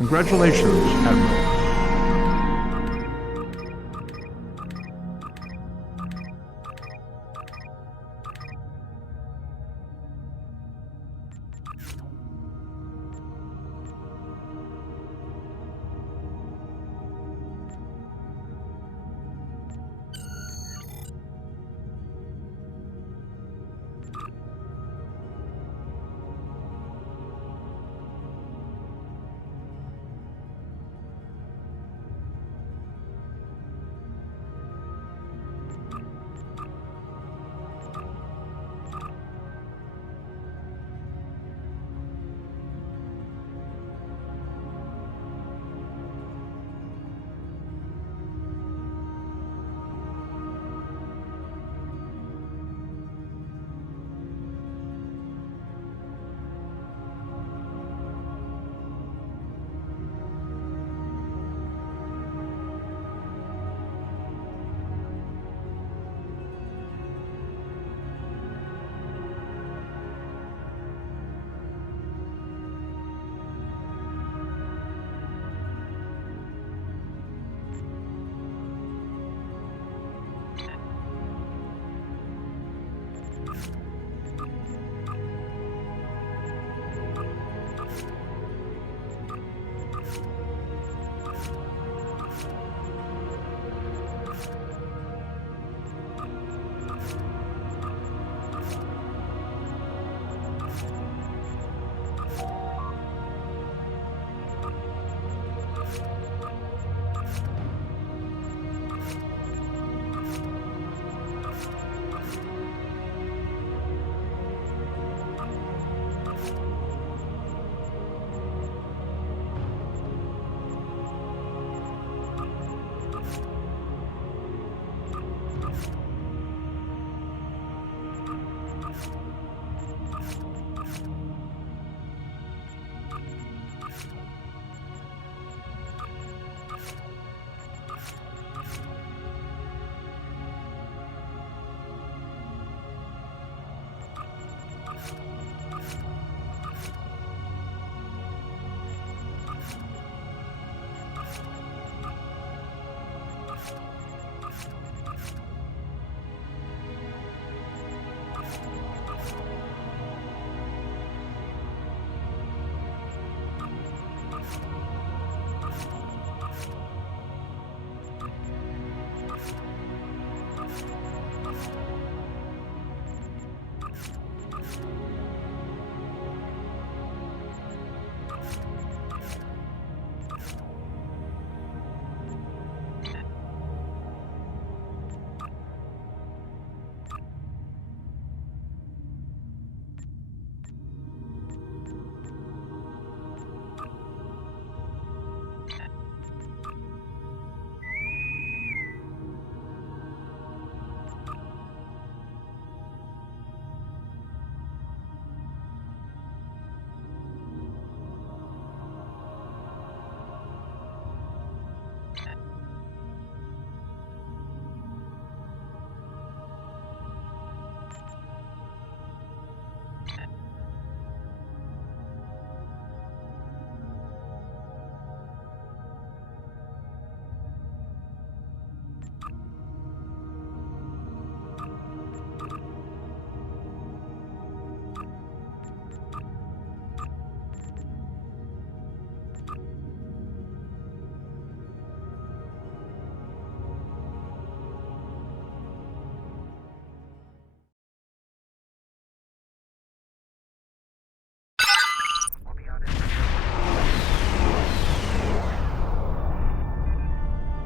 Congratulations, Admiral.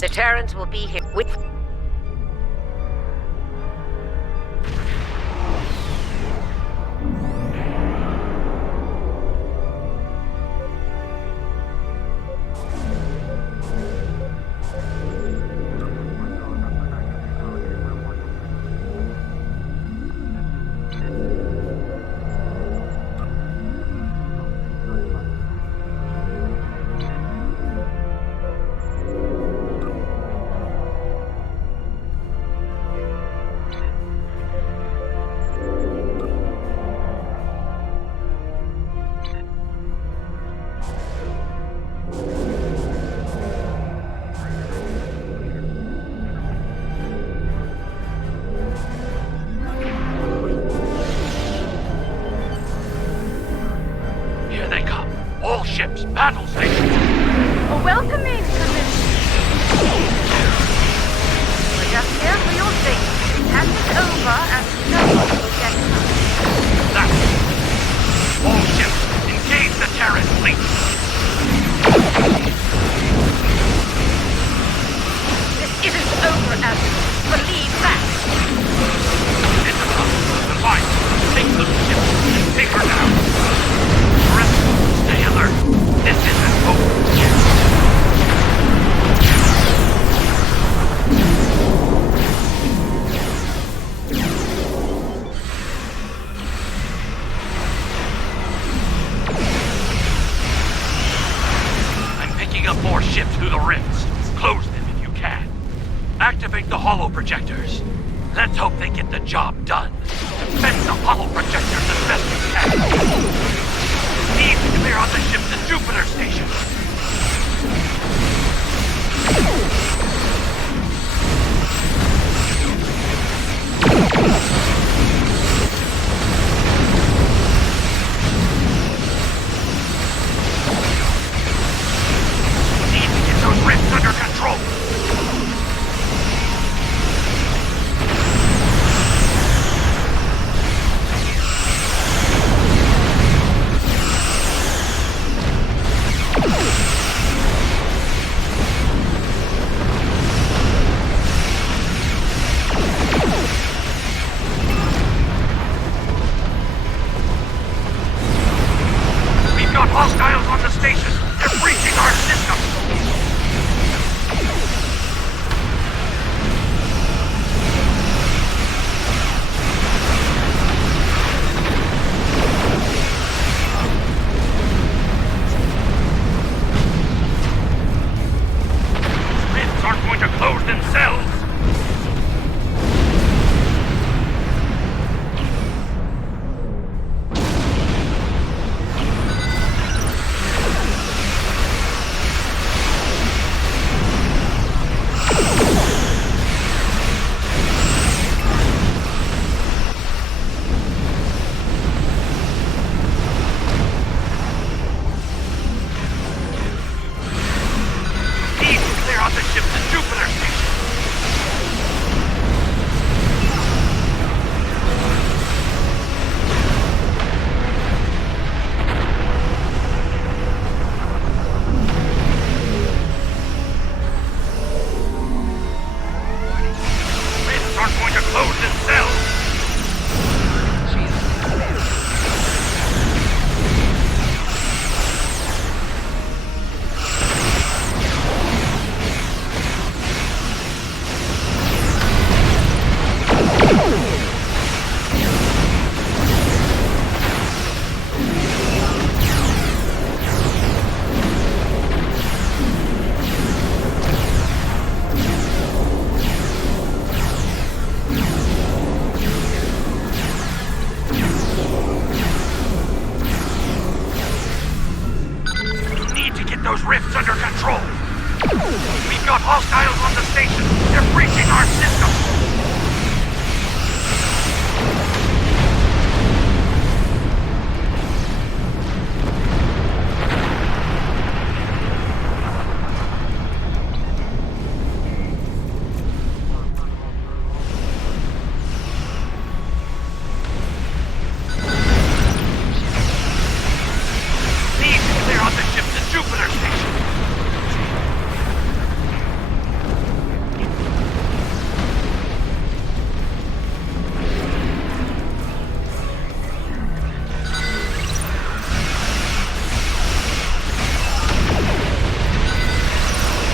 The Terrans will be here with... All ships, battle stations. Welcome in, Commander. We're just here for your safety. Hand it over and no one will get hurt. That's it. All ships, engage the Terran fleet. This isn't over, Admiral. Believe that. Intercom, combine. Take the ship and take her down. The rest, stay alert. This isn't over yet. I'm picking up more ships through the rifts. Close them if you can. Activate the holo projectors. Let's hope they get the job done. Defend the holo projectors as best you can. Need to clear out the ships at Jupiter Station. Need to get those rifts under control. We've got hostiles on the station. They're breaching our system. Rifts aren't going to close themselves. Need to clear out the ships at Jupiter Station. Rifts aren't going to close themselves. Need to get those rifts under control. We've got hostiles on the station. They're breaching our system. Need to clear out the ships at Jupiter Station.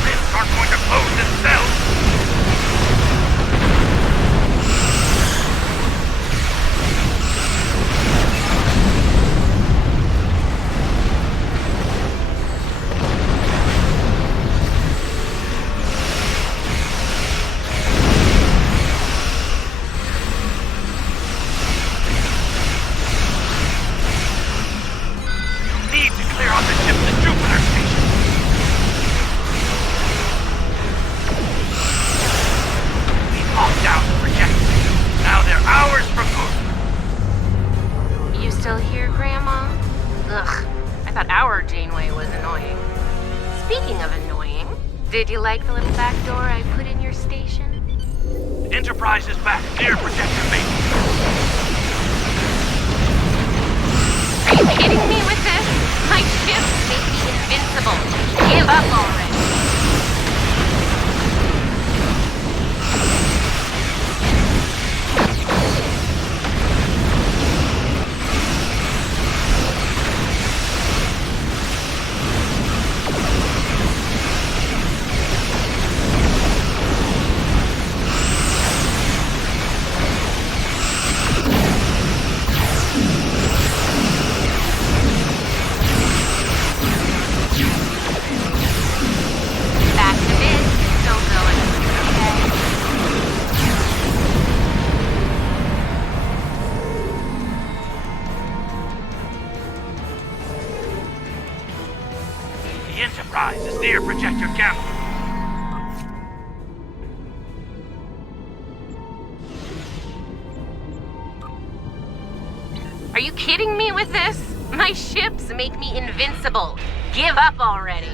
Rifts aren't going to close themselves. Need to clear out the ships at Jupiter Station. We've locked down the projectors. Now they're ours for good. You still here, Grandma? Ugh. I thought our Janeway was annoying. Speaking of annoying, did you like the little back door I put in your station? Enterprise is back near Projector Beta. Are you kidding me with this? My ships make me invincible. Give up already. Back to mid. Don't go anywhere, okay? The Enterprise is near Projector Gamma. Are you kidding me with this? My ships make me invincible. Give up already.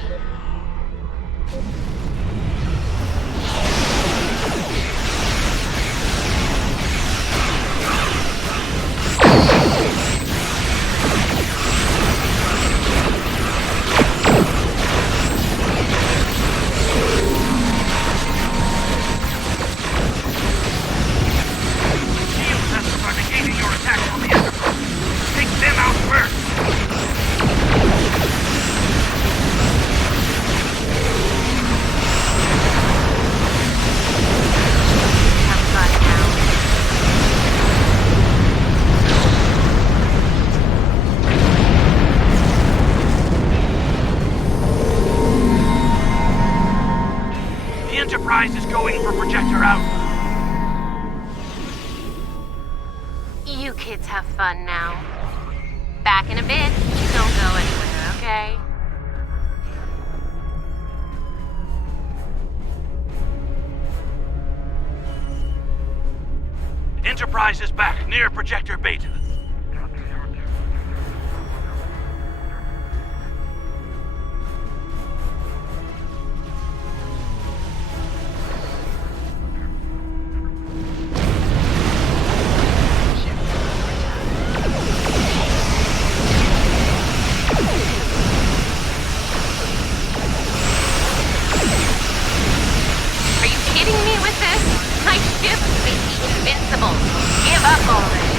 Shield vessels are negating your attack on the Enterprise. Take them out first. Have fun now. The Enterprise is going for Projector Alpha. You kids have fun now. Back in a bit. Don't go anywhere, okay? Enterprise is back near Projector Beta. Are you kidding me with this? My ships make me invincible. Give up already.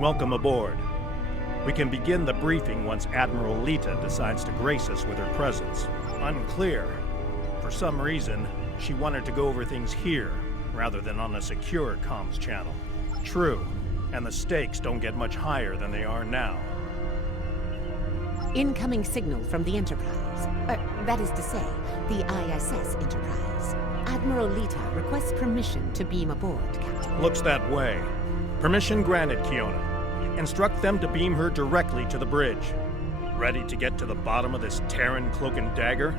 Welcome aboard. We can begin the briefing once Admiral Lita decides to grace us with her presence. Unclear. For some reason, she wanted to go over things here, rather than on a secure comms channel. True, and the stakes don't get much higher than they are now. Incoming signal from the Enterprise. That is to say, the ISS Enterprise. Admiral Lita requests permission to beam aboard, Captain. Looks that way. Permission granted, Kiona. Instruct them to beam her directly to the bridge. Ready to get to the bottom of this Terran cloak and dagger?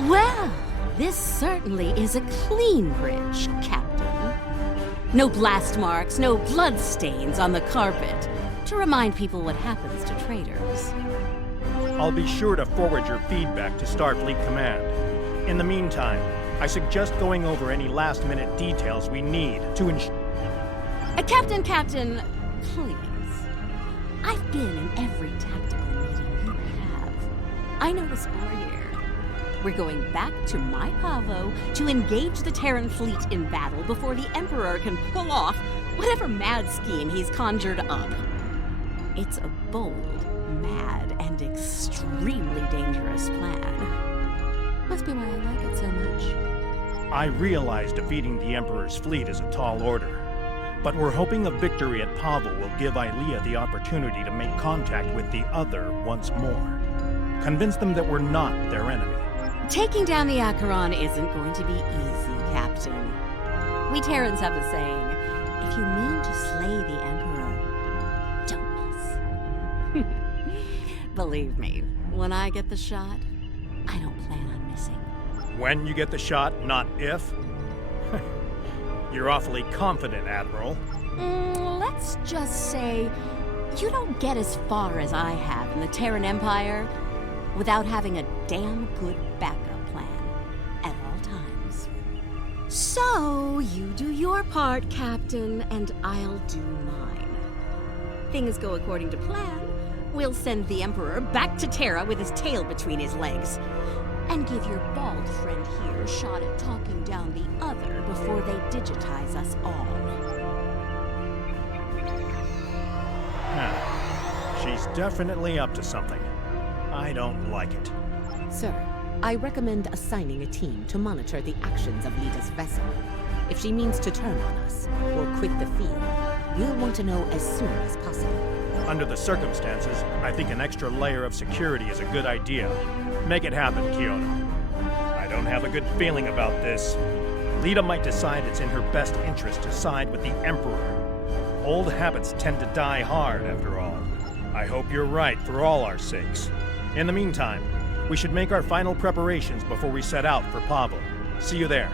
Well, this certainly is a clean bridge, Captain. No blast marks, no blood stains on the carpet, to remind people what happens to traitors. I'll be sure to forward your feedback to Starfleet Command. In the meantime, I suggest going over any last-minute details we need to ensure... Captain, please. I've been in every tactical meeting you have. I know the score here. We're going back to My Pavo to engage the Terran fleet in battle before the Emperor can pull off whatever mad scheme he's conjured up. It's a bold, mad, and extremely dangerous plan. Must be why I like it so much. I realize defeating the Emperor's fleet is a tall order, but we're hoping a victory at Pavo will give Ilia the opportunity to make contact with the Other once more. Convince them that we're not their enemy. Taking down the Acheron isn't going to be easy, Captain. We Terrans have a saying, if you mean to slay the Emperor, don't miss. Believe me, when I get the shot, I don't plan on missing. When you get the shot, not if? You're awfully confident, Admiral. Let's just say you don't get as far as I have in the Terran Empire without having a damn good backup plan at all times. So, you do your part, Captain, and I'll do mine. Things go according to plan, we'll send the Emperor back to Terra with his tail between his legs, and give your bald friend here a shot at talking down the Other before they digitize us all. She's definitely up to something. I don't like it. Sir, I recommend assigning a team to monitor the actions of Lita's vessel. If she means to turn on us or quit the field, we'll want to know as soon as possible. Under the circumstances, I think an extra layer of security is a good idea. Make it happen, Kiona. I don't have a good feeling about this. Lita might decide it's in her best interest to side with the Emperor. Old habits tend to die hard, after all. I hope you're right for all our sakes. In the meantime, we should make our final preparations before we set out for Pavo. See you there.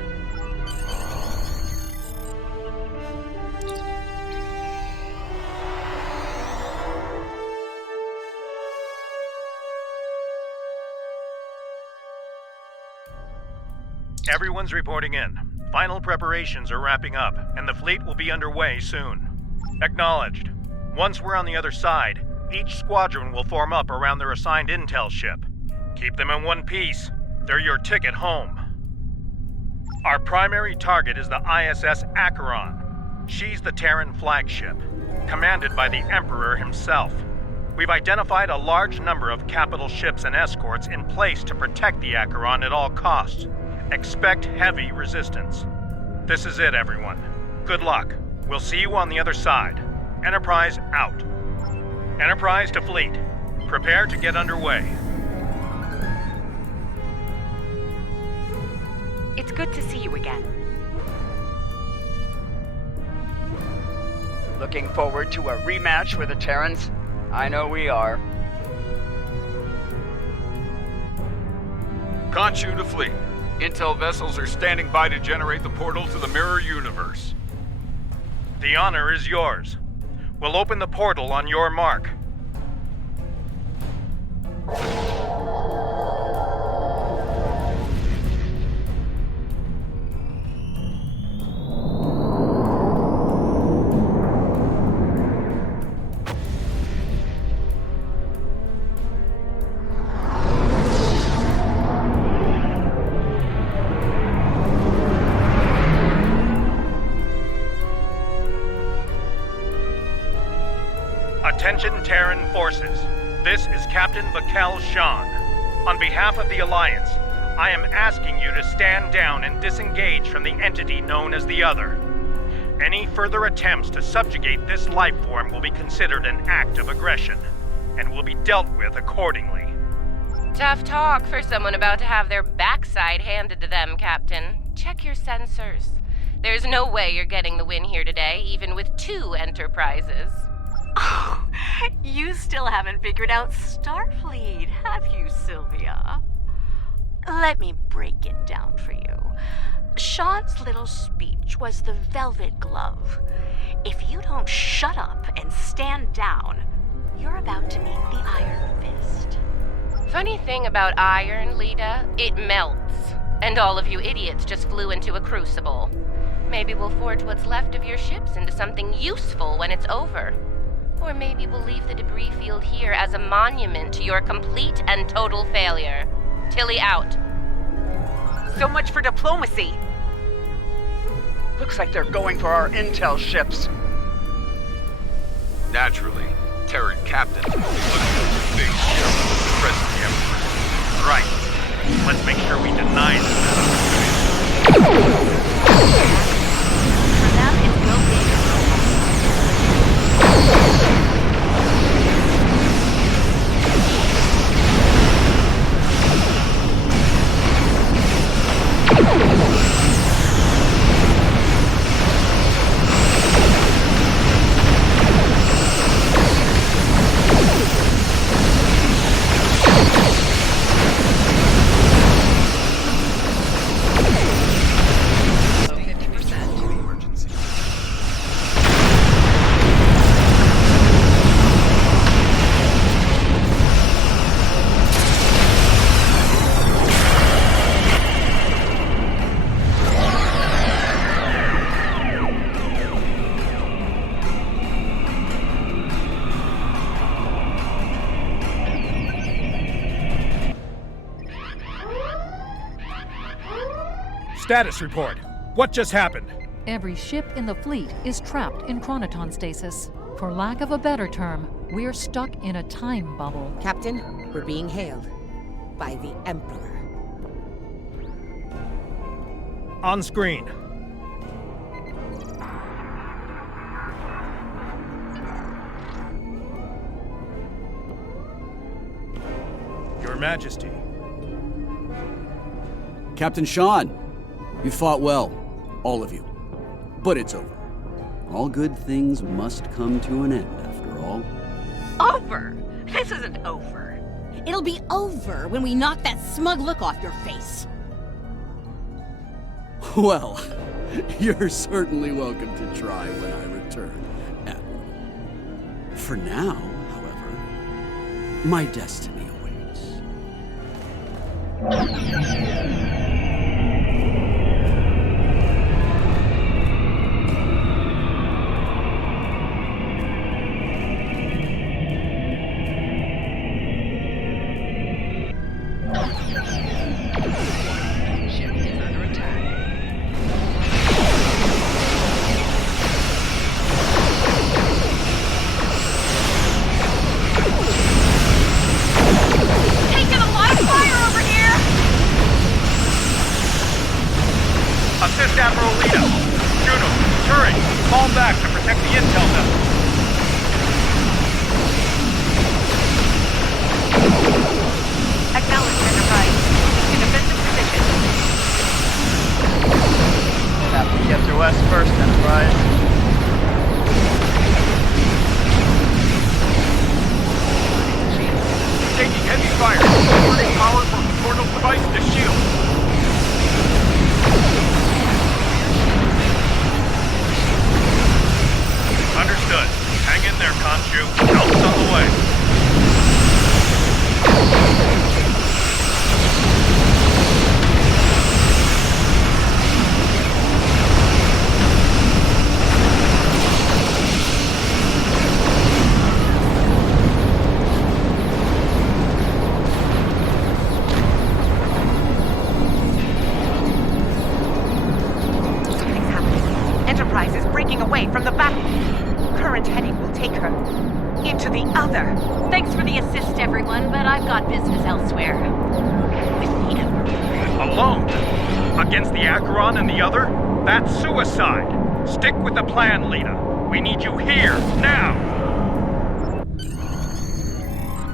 Everyone's reporting in. Final preparations are wrapping up, and the fleet will be underway soon. Acknowledged. Once we're on the other side, each squadron will form up around their assigned intel ship. Keep them in one piece. They're your ticket home. Our primary target is the ISS Acheron. She's the Terran flagship, commanded by the Emperor himself. We've identified a large number of capital ships and escorts in place to protect the Acheron at all costs. Expect heavy resistance. This is it, everyone. Good luck. We'll see you on the other side. Enterprise out. Enterprise to fleet. Prepare to get underway. It's good to see you again. Looking forward to a rematch with the Terrans? I know we are. Khonshu to fleet. Intel vessels are standing by to generate the portal to the mirror universe. The honor is yours. We'll open the portal on your mark. Attention Terran forces. This is Captain Bakel Shan. On behalf of the Alliance, I am asking you to stand down and disengage from the entity known as the Other. Any further attempts to subjugate this life form will be considered an act of aggression, and will be dealt with accordingly. Tough talk for someone about to have their backside handed to them, Captain. Check your sensors. There's no way you're getting the win here today, even with 2 Enterprises. Oh, you still haven't figured out Starfleet, have you, Sylvia? Let me break it down for you. Sean's little speech was the velvet glove. If you don't shut up and stand down, you're about to meet the Iron Fist. Funny thing about iron, Lita, it melts. And all of you idiots just flew into a crucible. Maybe we'll forge what's left of your ships into something useful when it's over. Or maybe we'll leave the debris field here as a monument to your complete and total failure. Tilly out. So much for diplomacy. Looks like they're going for our intel ships. Naturally, Terran captains will be looking at the big ship to press the Emperor. Right. Let's make sure we deny them. For them, it's go big. Status report. What just happened? Every ship in the fleet is trapped in chronoton stasis. For lack of a better term, we're stuck in a time bubble. Captain, we're being hailed by the Emperor. On screen. Your Majesty. Captain Shan, you fought well, all of you. But it's over. All good things must come to an end, after all. Over? This isn't over. It'll be over when we knock that smug look off your face. Well, you're certainly welcome to try when I return, Admiral. For now, however, my destiny awaits. Assist Admiral Lita. Juno, Turing, fall back to protect the intel vessel. Acknowledged, Enterprise. In defensive position. Have to get to us first, Enterprise. Taking heavy fire. Converting power from the portal device to shield. Understood. Hang in there, Khonshu. Help's on the way. Something's happening. Enterprise is breaking away from the battle. Current heading will take her into the elsewhere. With Lita. Alone? Against the Acheron and the other? That's suicide. Stick with the plan, Lita. We need you here, now!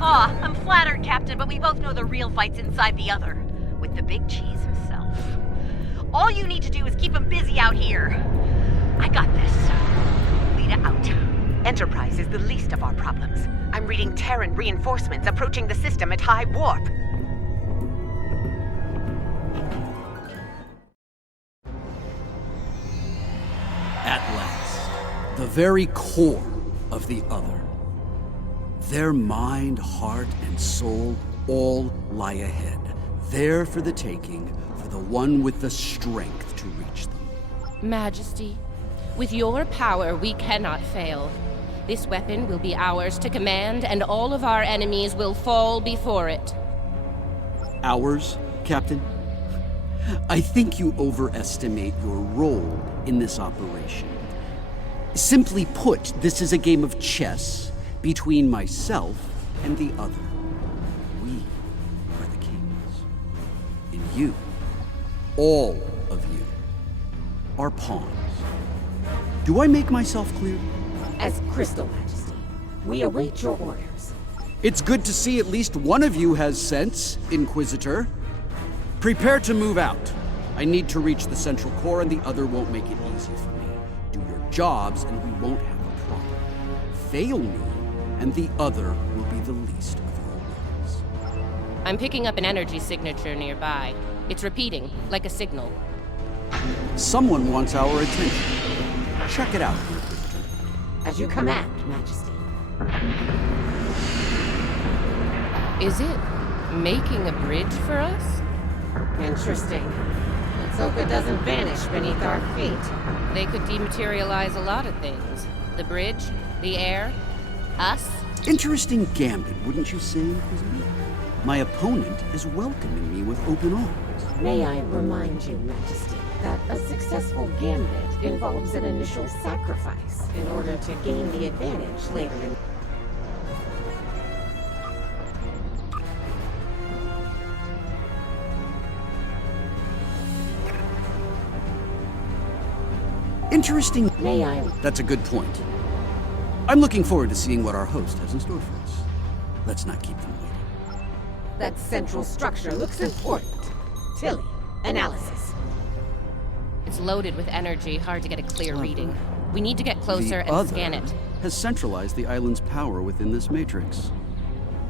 Aw, I'm flattered, Captain, but we both know the real fight's inside the other. With the big cheese himself. All you need to do is keep him busy out here. I got this. Lita out. Enterprise is the least of our problems. I'm reading Terran reinforcements approaching the system at high warp. At last, the very core of the other. Their mind, heart, and soul all lie ahead, there for the taking, for the one with the strength to reach them. Majesty, with your power, we cannot fail. This weapon will be ours to command, and all of our enemies will fall before it. Ours, Captain? I think you overestimate your role in this operation. Simply put, this is a game of chess between myself and the other. We are the kings. And you, all of you, are pawns. Do I make myself clear? As Crystal Majesty, we await your orders. It's good to see at least one of you has sense, Inquisitor. Prepare to move out. I need to reach the central core and the other won't make it easy for me. Do your jobs and we won't have a problem. Fail me and the other will be the least of your worries. I'm picking up an energy signature nearby. It's repeating, like a signal. Someone wants our attention. Check it out, Inquisitor. As you command, Majesty. Is it making a bridge for us? Interesting. Let's hope it doesn't vanish beneath our feet. They could dematerialize a lot of things. The bridge, the air, us. Interesting gambit, wouldn't you say, Inquisitor? My opponent is welcoming me with open arms. May I remind you, Majesty, that a successful gambit involves an initial sacrifice in order to gain the advantage later in... Interesting. May I? That's a good point. I'm looking forward to seeing what our host has in store for us. Let's not keep them waiting. That central structure looks important. Tilly, analysis. It's loaded with energy, hard to get a clear reading. We need to get closer and scan it. Has centralized the island's power within this matrix.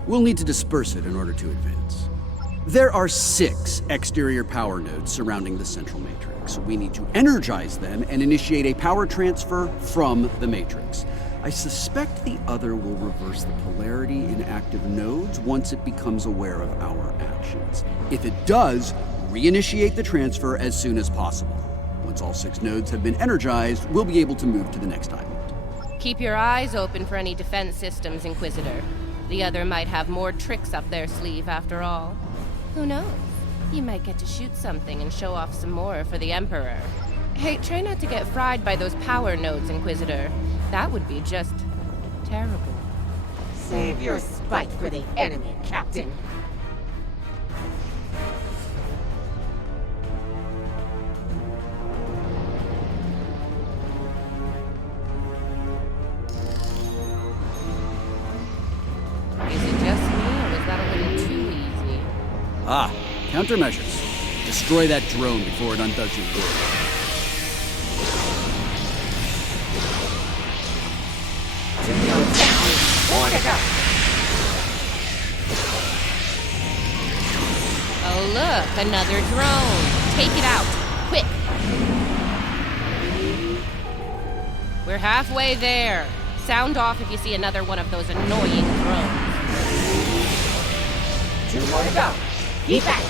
We'll need to disperse it in order to advance. There are 6 exterior power nodes surrounding the central matrix. We need to energize them and initiate a power transfer from the matrix. I suspect the other will reverse the polarity in active nodes once it becomes aware of our actions. If it does, reinitiate the transfer as soon as possible. Once all 6 nodes have been energized, we'll be able to move to the next island. Keep your eyes open for any defense systems, Inquisitor. The other might have more tricks up their sleeve after all. Who knows? You might get to shoot something and show off some more for the Emperor. Hey, try not to get fried by those power nodes, Inquisitor. That would be just terrible. Save your spite for the enemy, Captain. Is it just me, or was that a little too easy? Ah, countermeasures. Destroy that drone before it undoes your work. Oh look, another drone. Take it out, quick. We're halfway there. Sound off if you see another one of those annoying drones. 2 more to go. Keep at it.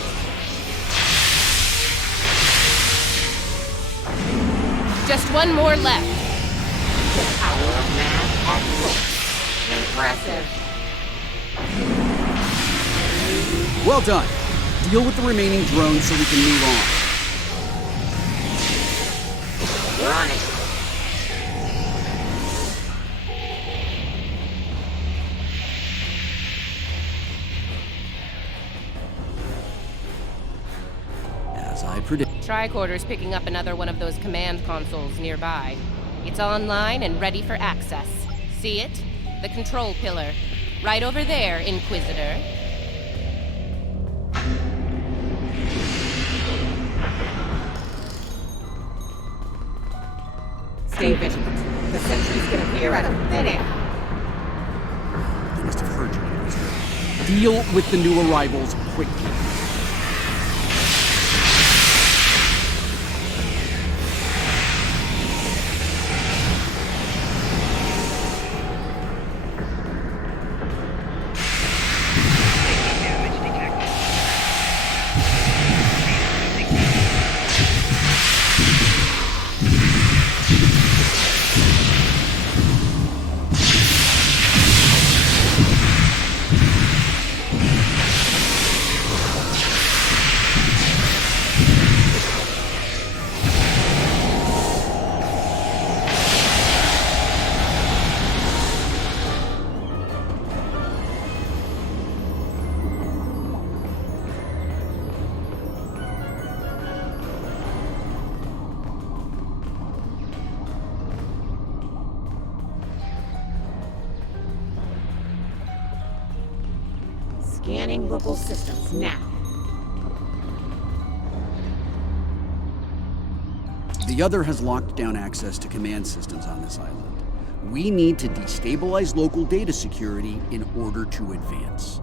Just 1 more left. The power of man at work. Impressive. Well done. Deal with the remaining drones so we can move on. We're on it. As I predict. Tricorder's picking up another one of those command consoles nearby. It's online and ready for access. See it? The control pillar. Right over there, Inquisitor. Stay vigilant. The sentry's gonna appear out of thin air. They must have heard you, Inquisitor. Deal with the new arrivals quickly. Scanning local systems now. The other has locked down access to command systems on this island. We need to destabilize local data security in order to advance.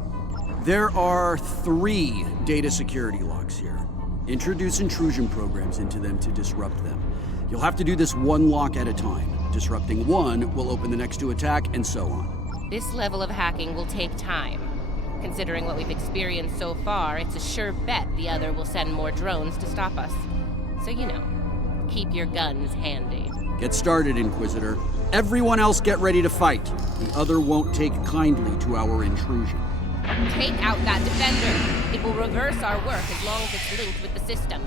There are 3 data security locks here. Introduce intrusion programs into them to disrupt them. You'll have to do this one lock at a time. Disrupting one will open the next to attack, and so on. This level of hacking will take time. Considering what we've experienced so far, it's a sure bet the other will send more drones to stop us. So, you know, keep your guns handy. Get started, Inquisitor. Everyone else get ready to fight. The other won't take kindly to our intrusion. Take out that defender. It will reverse our work as long as it's linked with the system.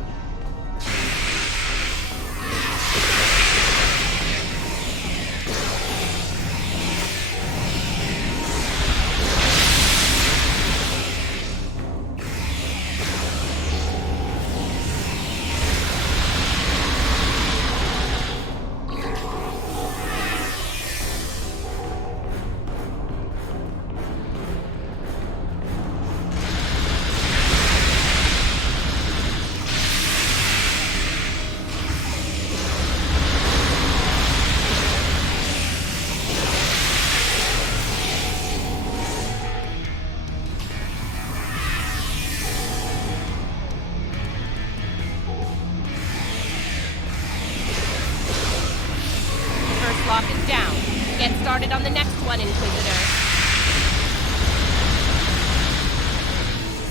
Lock is down. Get started on the next one, Inquisitor.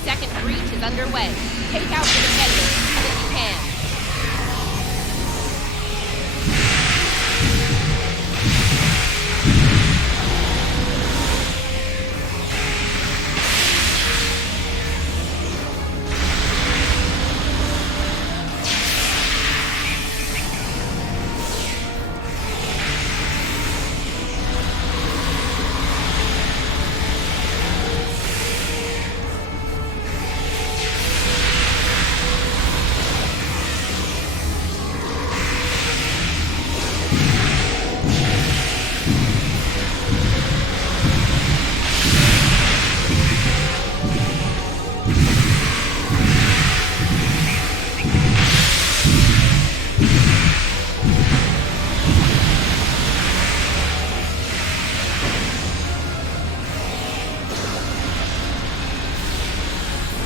Second breach is underway. Take out the defenders if you can.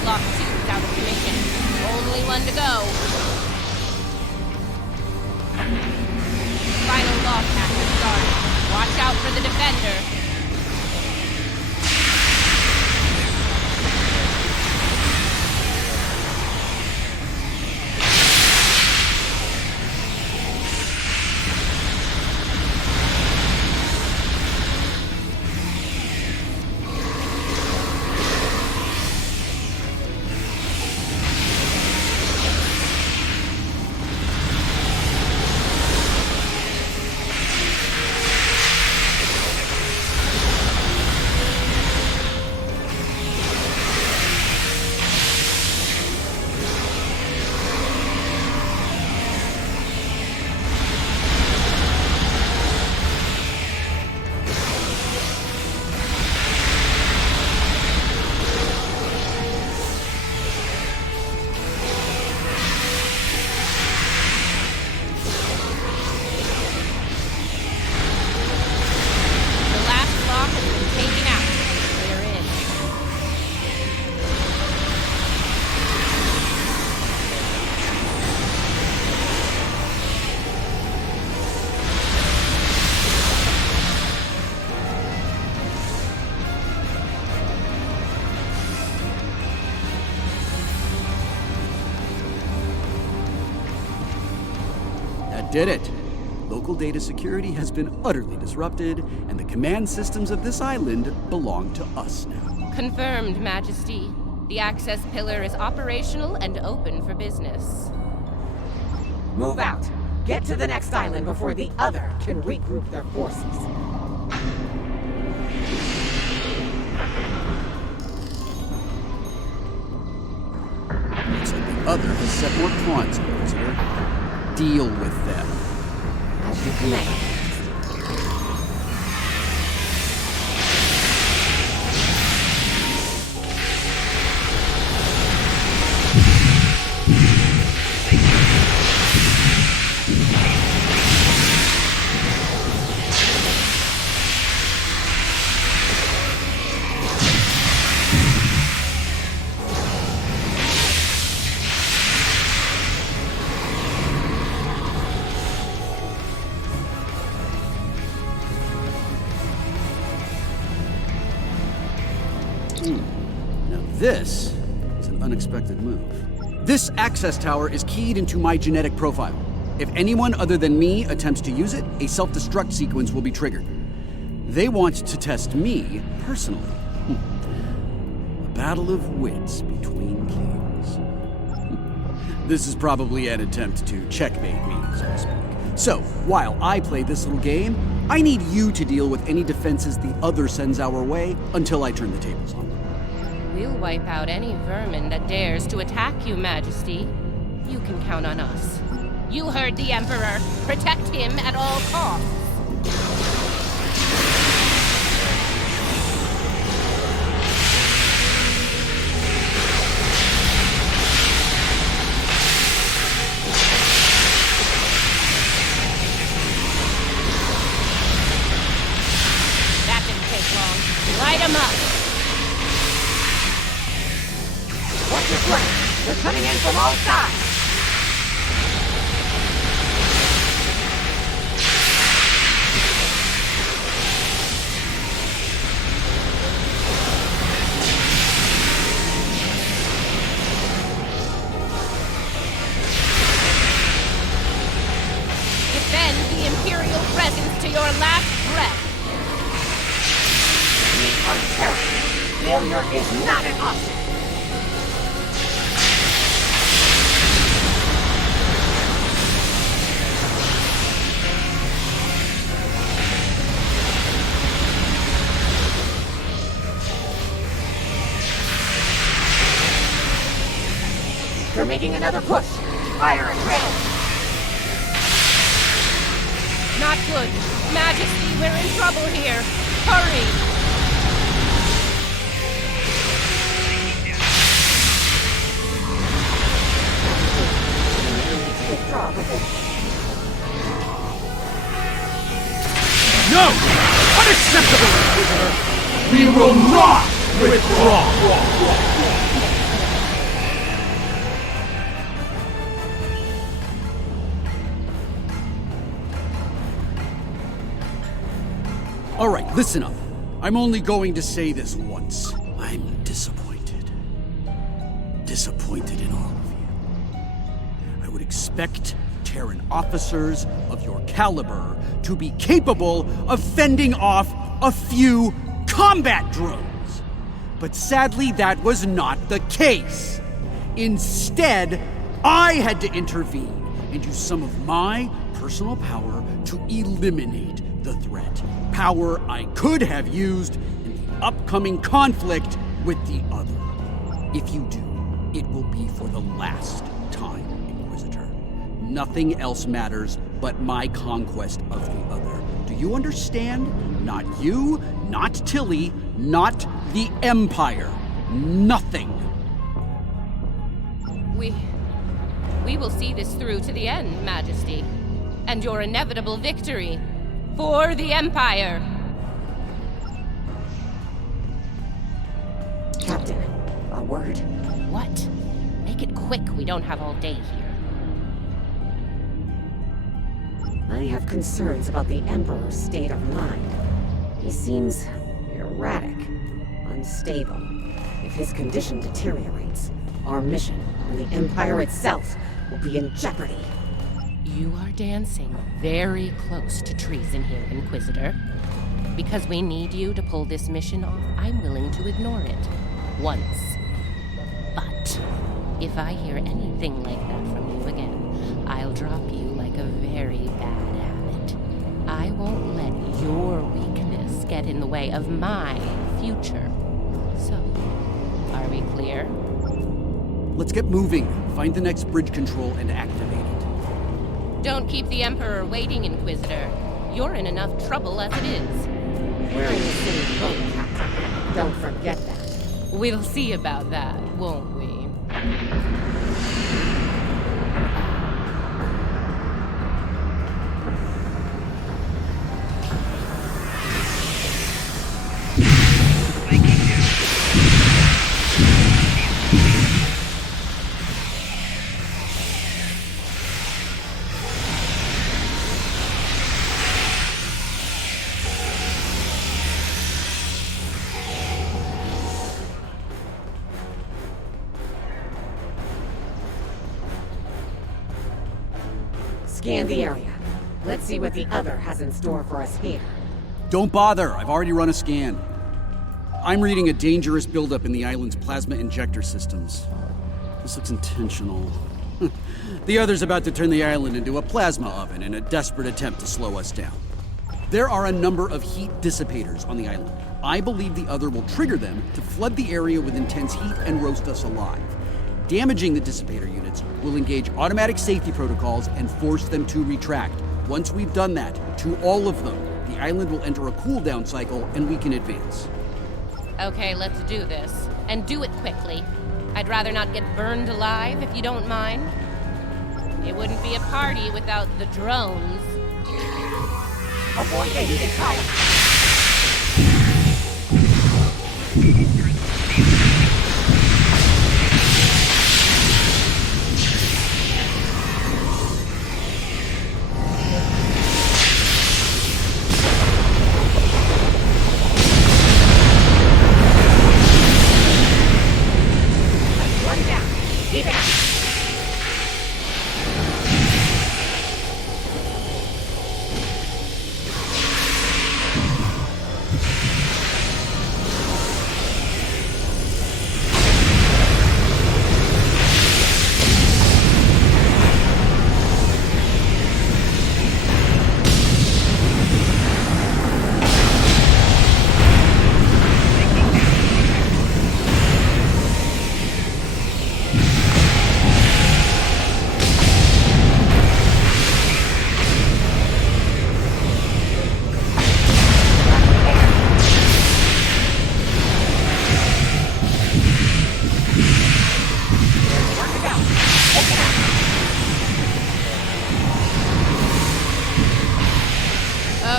Lock 2 is out of commission. Only one to go. Final lock hatch is started. Watch out for the defender. did it. Local data security has been utterly disrupted, and the command systems of this island belong to us now. Confirmed, Majesty. The access pillar is operational and open for business. Move out. Get to the next island before the other can regroup their forces. Looks like the other has set more pawns, Inquisitor. Deal with them. As you command. Now this is an unexpected move. This access tower is keyed into my genetic profile. If anyone other than me attempts to use it, a self-destruct sequence will be triggered. They want to test me personally. A battle of wits between kings. This is probably an attempt to checkmate me, so to speak. So, while I play this little game, I need you to deal with any defenses the other sends our way until I turn the tables on them. We'll wipe out any vermin that dares to attack you, Majesty. You can count on us. You heard the Emperor. Protect him at all costs. That didn't take long. Light him up. What's your plan? They're coming in from all sides! Defend the Imperial presence to your last breath. We are terror. Failure is not an option. They're making another push. Fire and rail. Not good. Majesty, we're in trouble here. Hurry! Withdraw before. No! Unacceptable, Inquisitor! We will not withdraw! All right, listen up. I'm only going to say this once. I'm disappointed. Disappointed in all of you. I would expect Terran officers of your caliber to be capable of fending off a few combat drones. But sadly, that was not the case. Instead, I had to intervene and use some of my personal power to eliminate the threat. Power I could have used in the upcoming conflict with the other. If you do, it will be for the last time, Inquisitor. Nothing else matters but my conquest of the other. Do you understand? Not you, not Tilly, not the Empire. Nothing. We will see this through to the end, Majesty. And your inevitable victory. For the Empire! Captain, a word. What? Make it quick, we don't have all day here. I have concerns about the Emperor's state of mind. He seems erratic, unstable. If his condition deteriorates, our mission on the Empire itself will be in jeopardy. You are dancing very close to treason here, Inquisitor. Because we need you to pull this mission off, I'm willing to ignore it. Once. But if I hear anything like that from you again, I'll drop you like a very bad habit. I won't let your weakness get in the way of my future. So, are we clear? Let's get moving. Find the next bridge control and activate it. Don't keep the Emperor waiting, Inquisitor. You're in enough trouble as it is. We're in the same boat, Captain. Don't forget that. We'll see about that, won't we? Scan the area. Let's see what the other has in store for us here. Don't bother, I've already run a scan. I'm reading a dangerous buildup in the island's plasma injector systems. This looks intentional. The other's about to turn the island into a plasma oven in a desperate attempt to slow us down. There are a number of heat dissipators on the island. I believe the other will trigger them to flood the area with intense heat and roast us alive. Damaging the dissipator units will engage automatic safety protocols and force them to retract. Once we've done that, to all of them, the island will enter a cooldown cycle and we can advance. Okay, let's do this. And do it quickly. I'd rather not get burned alive, if you don't mind. It wouldn't be a party without the drones. Avoid the heated power!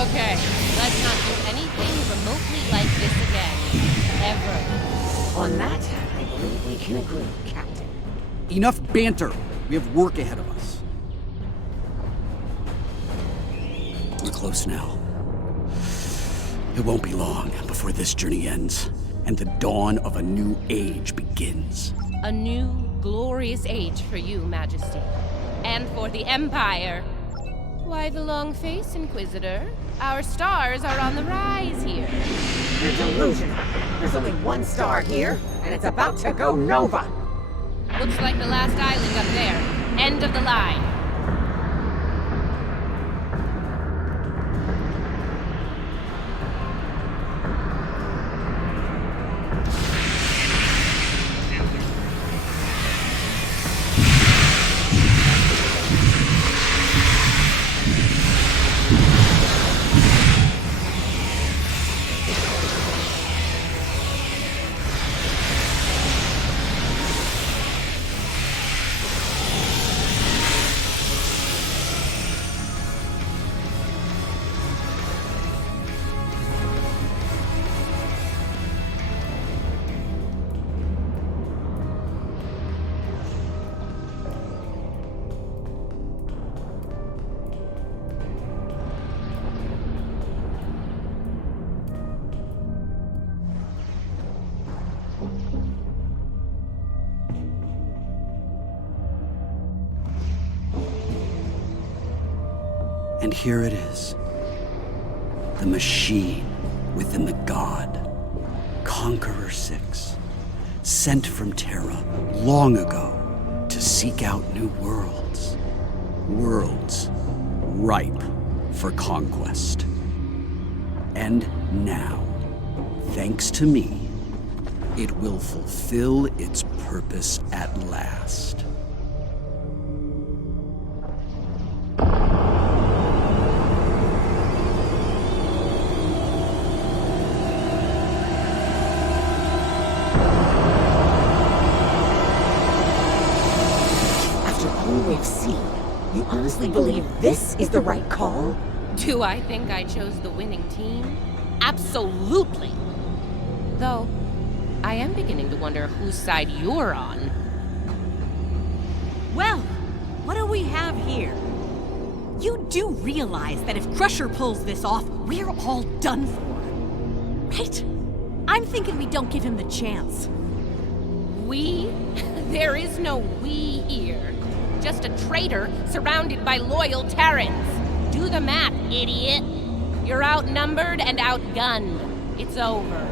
Okay, let's not do anything remotely like this again. Ever. On that, I believe we can agree, Captain. Enough banter. We have work ahead of us. We're close now. It won't be long before this journey ends, and the dawn of a new age begins. A new, glorious age for you, Majesty. And for the Empire. Why the long face, Inquisitor? Our stars are on the rise here. You're delusional. There's only one star here, and it's about to go nova. Looks like the last island up there. End of the line. And here it is. The machine within the god. Conqueror 6. Sent from Terra long ago to seek out new worlds. Worlds ripe for conquest. And now, thanks to me, it will fulfill its purpose at last. After all we've seen, you honestly believe this is the right call? Do I think I chose the winning team? Absolutely! Though, I am beginning to wonder whose side you're on. Well, what do we have here? You do realize that if Crusher pulls this off, we're all done for, right? I'm thinking we don't give him the chance. We? There is no we here. Just a traitor surrounded by loyal Terrans. Do the math, idiot. You're outnumbered and outgunned. It's over.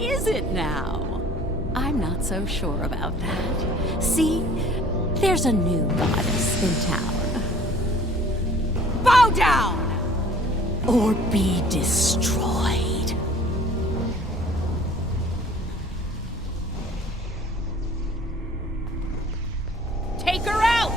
Is it now? I'm not so sure about that. See, there's a new goddess in town. Bow down! Or be destroyed. Take her out!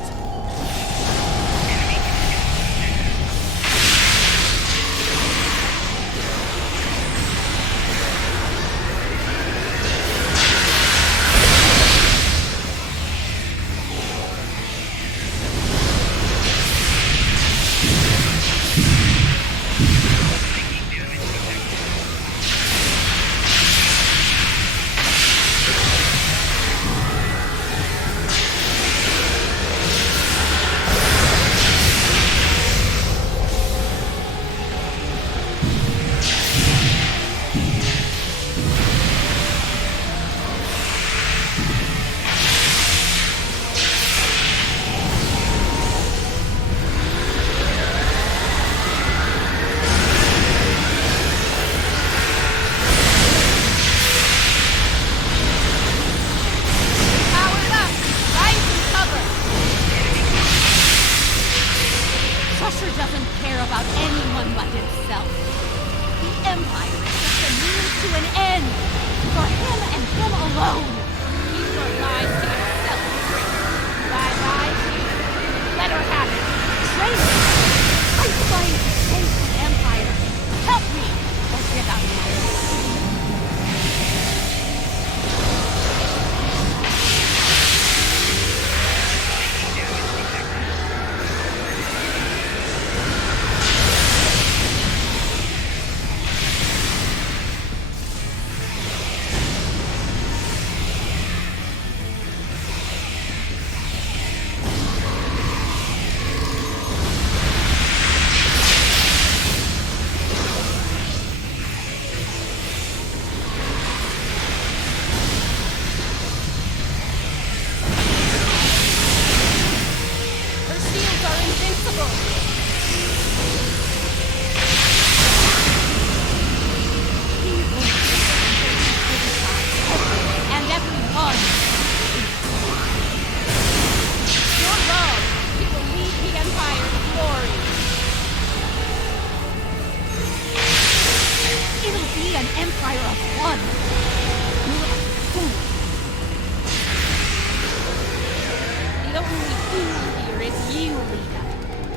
Crusher doesn't care about anyone but himself. The Empire is just a means to an end. For him and him alone. Keep your lies to yourself, traitor. My lies? Let her have it. Traitor! I'm trying to save the Empire. Help me, or get out of my way.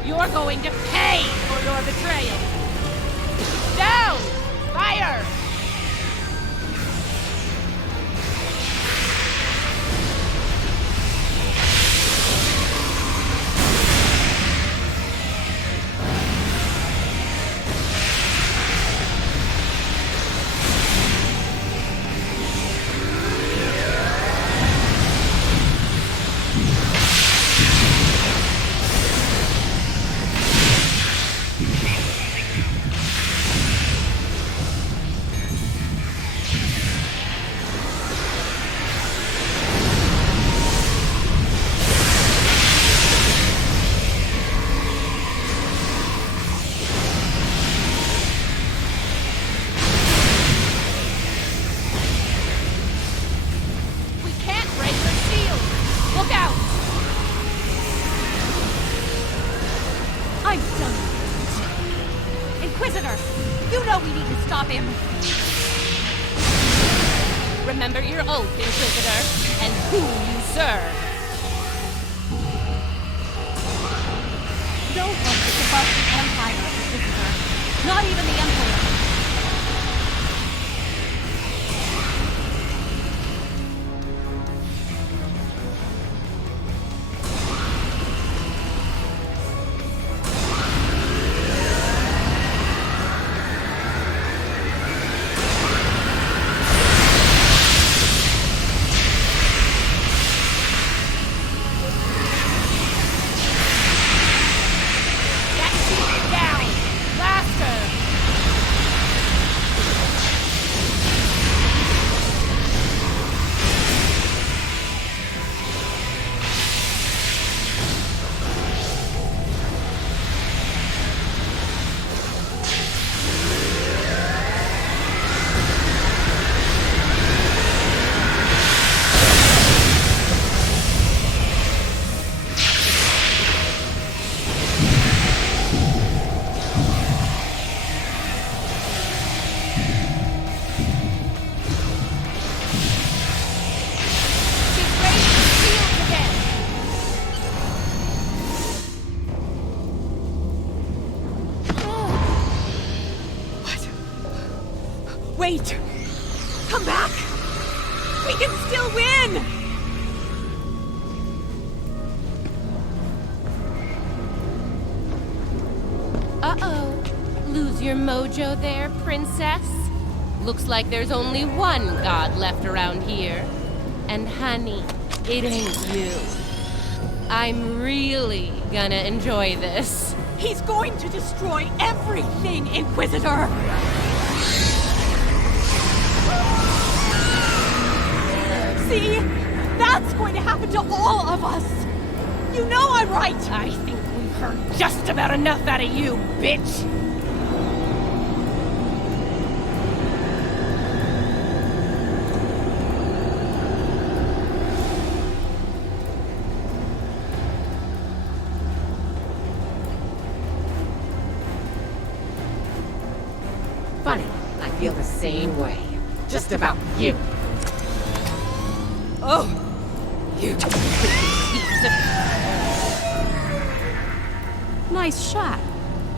You're going to pay for your betrayal! Down! Fire! stop him! Remember your oath, Inquisitor, and who you serve. No one is above the Empire, Inquisitor. Not even the Emperor. Wait! Come back! We can still win! Uh-oh. Lose your mojo there, princess? Looks like there's only one god left around here. And honey, it ain't you. I'm really gonna enjoy this. He's going to destroy everything, Inquisitor! See? That's going to happen to all of us! You know I'm right! I think we've heard just about enough out of you, bitch! Funny, I feel the same way. Just about you. Oh! You... Nice shot.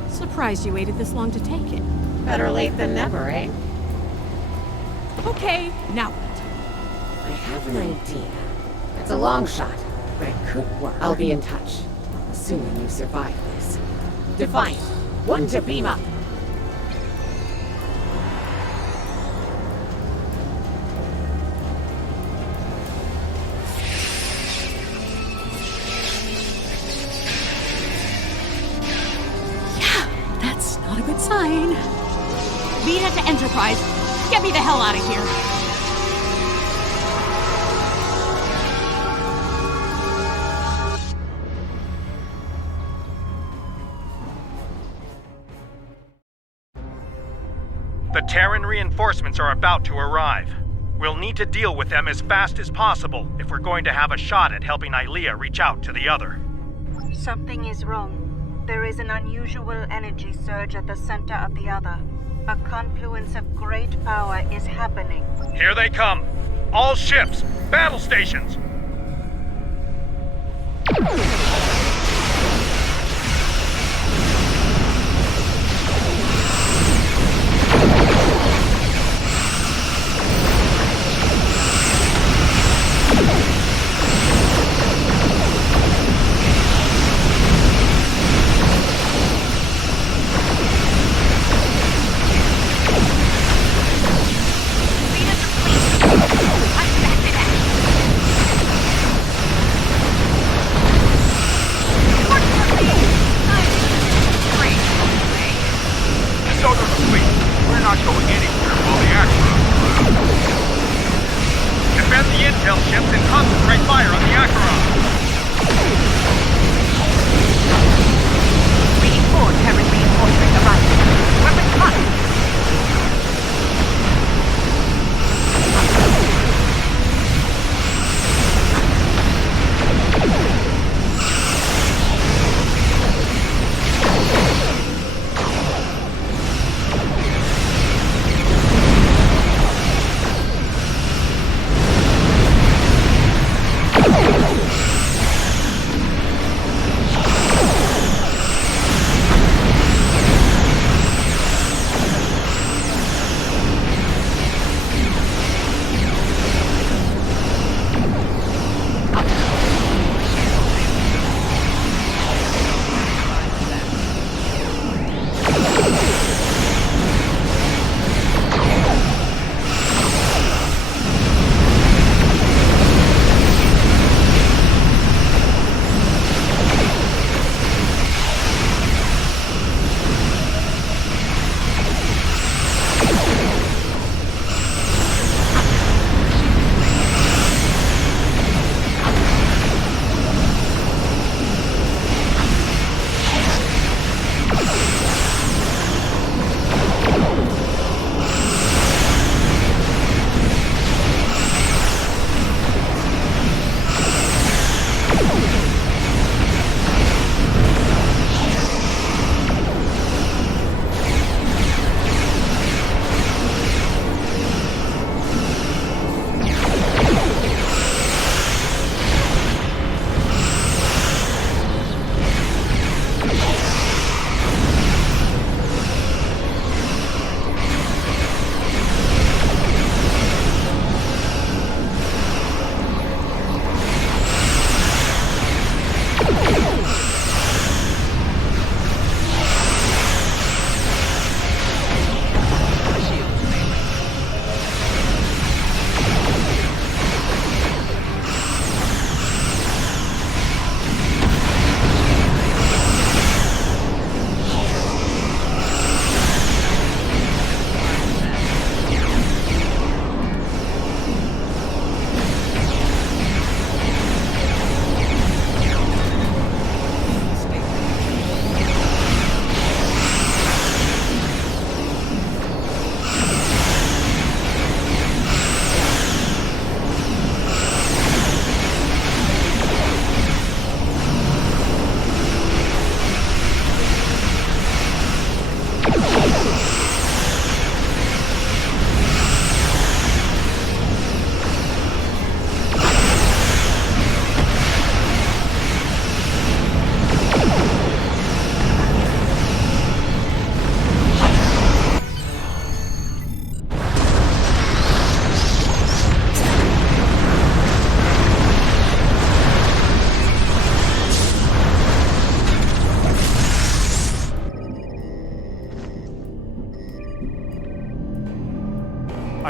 Surprised you waited this long to take it. Better late than never, eh? Okay, now what? I have an idea. It's a long shot, but it could work. I'll be in touch, assuming you survive this. Defiant, one to beam up. Sign. Lead it to Enterprise. Get me the hell out of here. The Terran reinforcements are about to arrive. We'll need to deal with them as fast as possible if we're going to have a shot at helping Ilea reach out to the other. Something is wrong. There is an unusual energy surge at the center of the other. A confluence of great power is happening. Here they come! All ships! Battle stations!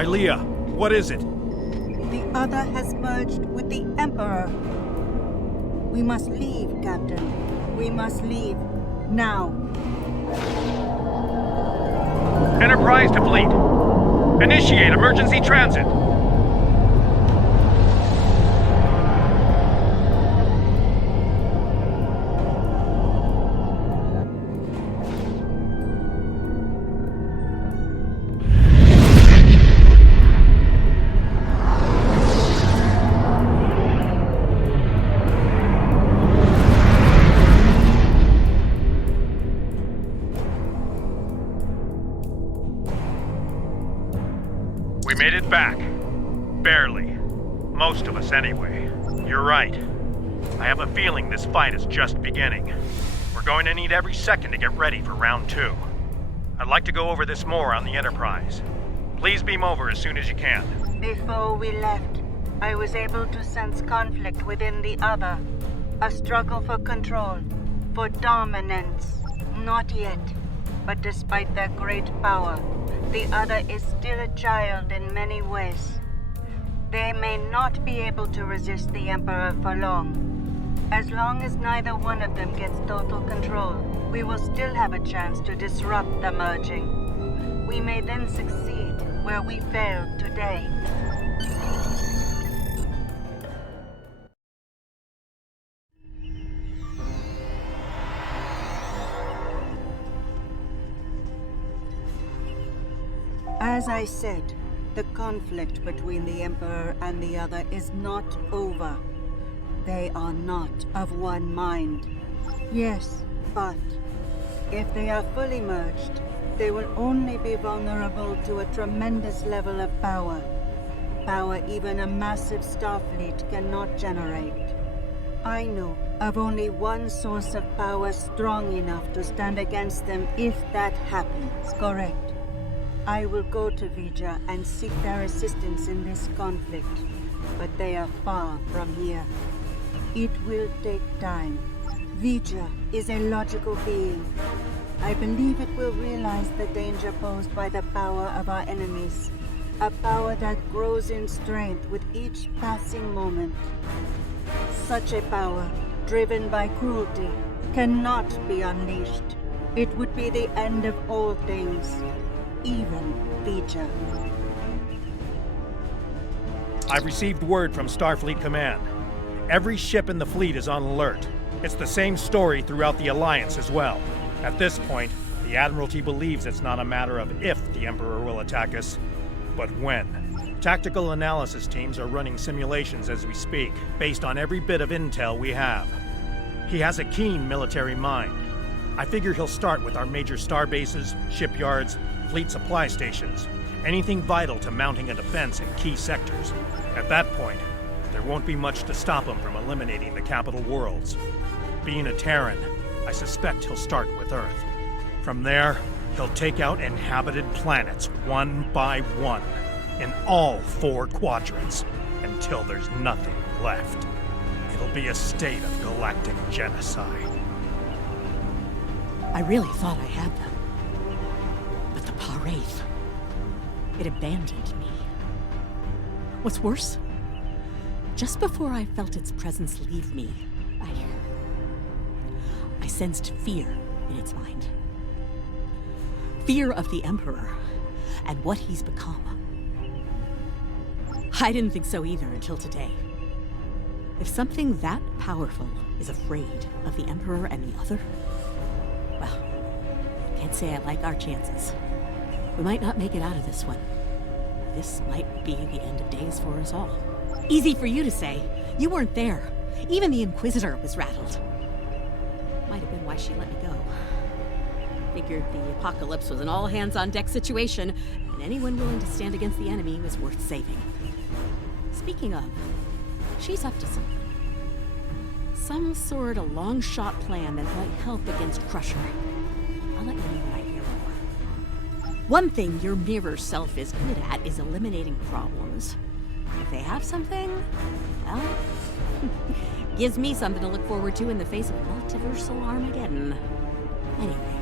Rylea, what is it? The other has merged with the Emperor. We must leave, Captain. We must leave. Now. Enterprise to fleet. Initiate emergency transit. We made it back. Barely. Most of us, anyway. You're right. I have a feeling this fight is just beginning. We're going to need every second to get ready for round 2. I'd like to go over this more on the Enterprise. Please beam over as soon as you can. Before we left, I was able to sense conflict within the other. A struggle for control, for dominance. Not yet. But despite their great power, the other is still a child in many ways. They may not be able to resist the Emperor for long. As long as neither one of them gets total control, we will still have a chance to disrupt the merging. We may then succeed where we failed today. As I said, the conflict between the Emperor and the other is not over. They are not of one mind. Yes, but if they are fully merged, they will only be vulnerable to a tremendous level of power. Power even a massive Starfleet cannot generate. I know of only one source of power strong enough to stand against them if that happens. Correct. I will go to Vija and seek their assistance in this conflict, but they are far from here. It will take time. Vija is a logical being. I believe it will realize the danger posed by the power of our enemies, a power that grows in strength with each passing moment. Such a power, driven by cruelty, cannot be unleashed. It would be the end of all things. Even Vija. I've received word from Starfleet Command. Every ship in the fleet is on alert. It's the same story throughout the Alliance as well. At this point, the Admiralty believes it's not a matter of if the Emperor will attack us, but when. Tactical analysis teams are running simulations as we speak, based on every bit of intel we have. He has a keen military mind. I figure he'll start with our major star bases, shipyards, fleet supply stations, anything vital to mounting a defense in key sectors. At that point, there won't be much to stop him from eliminating the capital worlds. Being a Terran, I suspect he'll start with Earth. From there, he'll take out inhabited planets one by one, in all 4 quadrants, until there's nothing left. It'll be a state of galactic genocide. I really thought I had them. But the Pah-wraith, it abandoned me. What's worse, just before I felt its presence leave me, I sensed fear in its mind. Fear of the Emperor and what he's become. I didn't think so either until today. If something that powerful is afraid of the Emperor and the other, well, can't say I like our chances. We might not make it out of this one. This might be the end of days for us all. Easy for you to say. You weren't there. Even the Inquisitor was rattled. Might have been why she let me go. Figured the apocalypse was an all-hands-on-deck situation, and anyone willing to stand against the enemy was worth saving. Speaking of, she's up to something. Some sort of long-shot plan that might help against Crusher. I'll let you know when I hear more. One thing your mirror self is good at is eliminating problems. If they have something, well, gives me something to look forward to in the face of multiversal Armageddon. Anyway,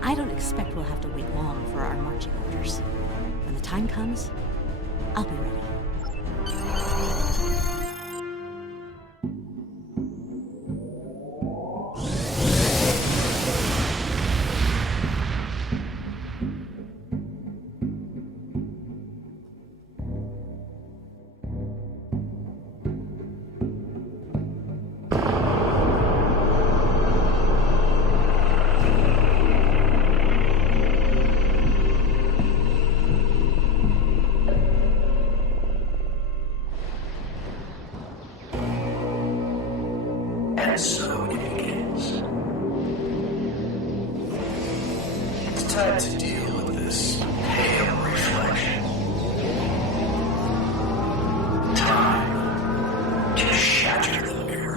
I don't expect we'll have to wait long for our marching orders. When the time comes, I'll be ready. And so it begins. It's time to deal with this pale reflection. Time to shatter the mirror.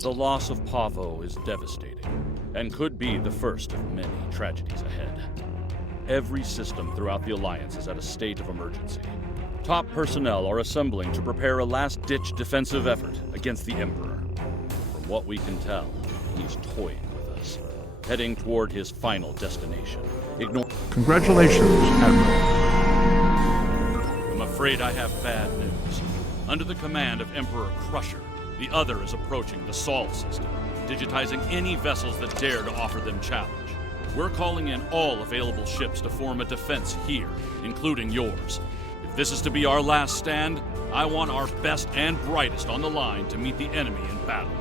The loss of Pavo is devastating, and could be the first of many tragedies ahead. Every system throughout the Alliance is at a state of emergency. Top personnel are assembling to prepare a last-ditch defensive effort against the Emperor. From what we can tell, he's toying with us, heading toward his final destination. Congratulations, Admiral. I'm afraid I have bad news. Under the command of Emperor Crusher, the Other is approaching the Sol system, digitizing any vessels that dare to offer them challenge. We're calling in all available ships to form a defense here, including yours. If this is to be our last stand, I want our best and brightest on the line to meet the enemy in battle.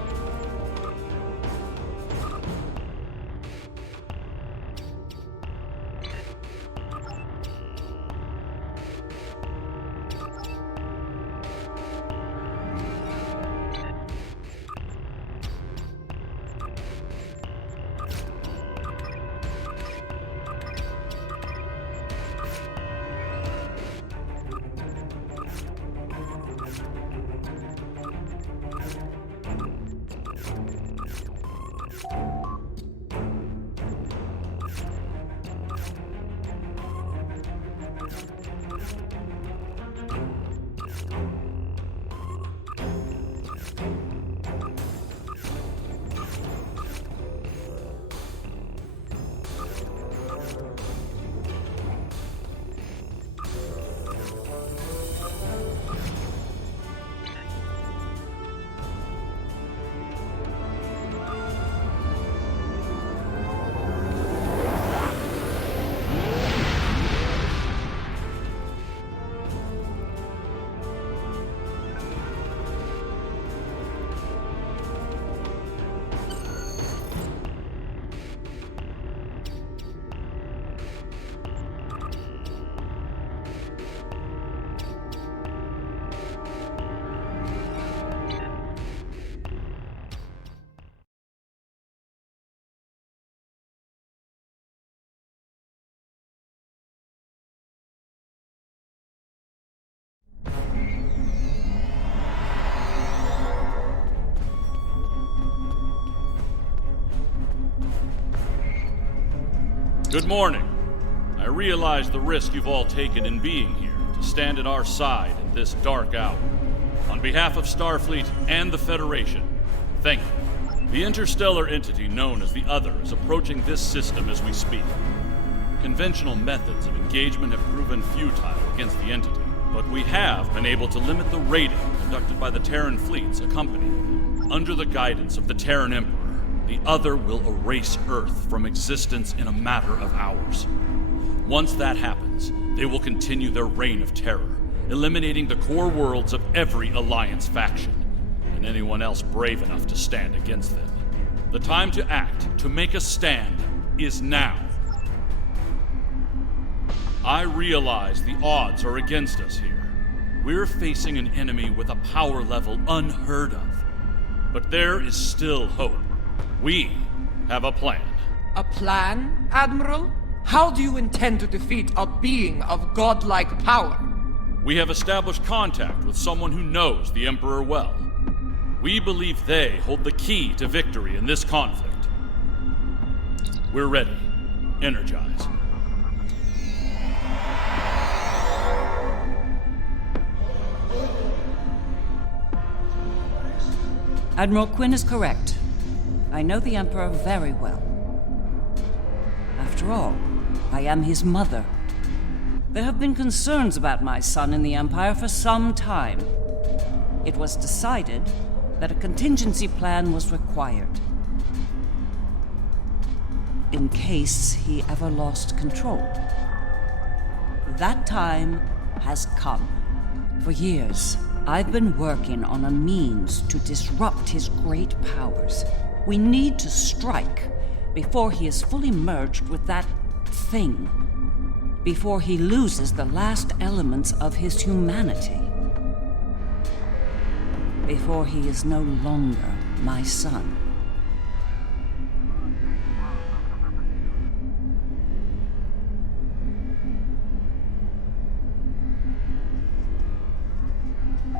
Good morning. I realize the risk you've all taken in being here to stand at our side in this dark hour. On behalf of Starfleet and the Federation, thank you. The interstellar entity known as the Other is approaching this system as we speak. Conventional methods of engagement have proven futile against the entity, but we have been able to limit the raiding conducted by the Terran fleets accompanying them. Under the guidance of the Terran Emperor, the Other will erase Earth from existence in a matter of hours. Once that happens, they will continue their reign of terror, eliminating the core worlds of every Alliance faction, and anyone else brave enough to stand against them. The time to act, to make a stand, is now. I realize the odds are against us here. We're facing an enemy with a power level unheard of. But there is still hope. We have a plan. A plan, Admiral? How do you intend to defeat a being of godlike power? We have established contact with someone who knows the Emperor well. We believe they hold the key to victory in this conflict. We're ready. Energize. Admiral Quinn is correct. I know the Emperor very well. After all, I am his mother. There have been concerns about my son in the Empire for some time. It was decided that a contingency plan was required, in case he ever lost control. That time has come. For years, I've been working on a means to disrupt his great powers. We need to strike before he is fully merged with that thing. Before he loses the last elements of his humanity. Before he is no longer my son.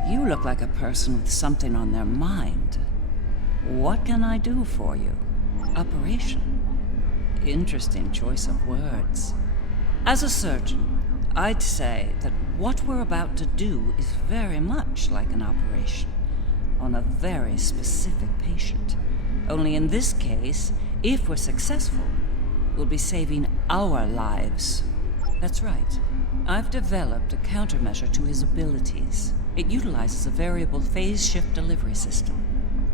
You look like a person with something on their mind. What can I do for you? Operation. Interesting choice of words. As a surgeon, I'd say that what we're about to do is very much like an operation on a very specific patient. Only in this case, if we're successful, we'll be saving our lives. That's right. I've developed a countermeasure to his abilities. It utilizes a variable phase shift delivery system,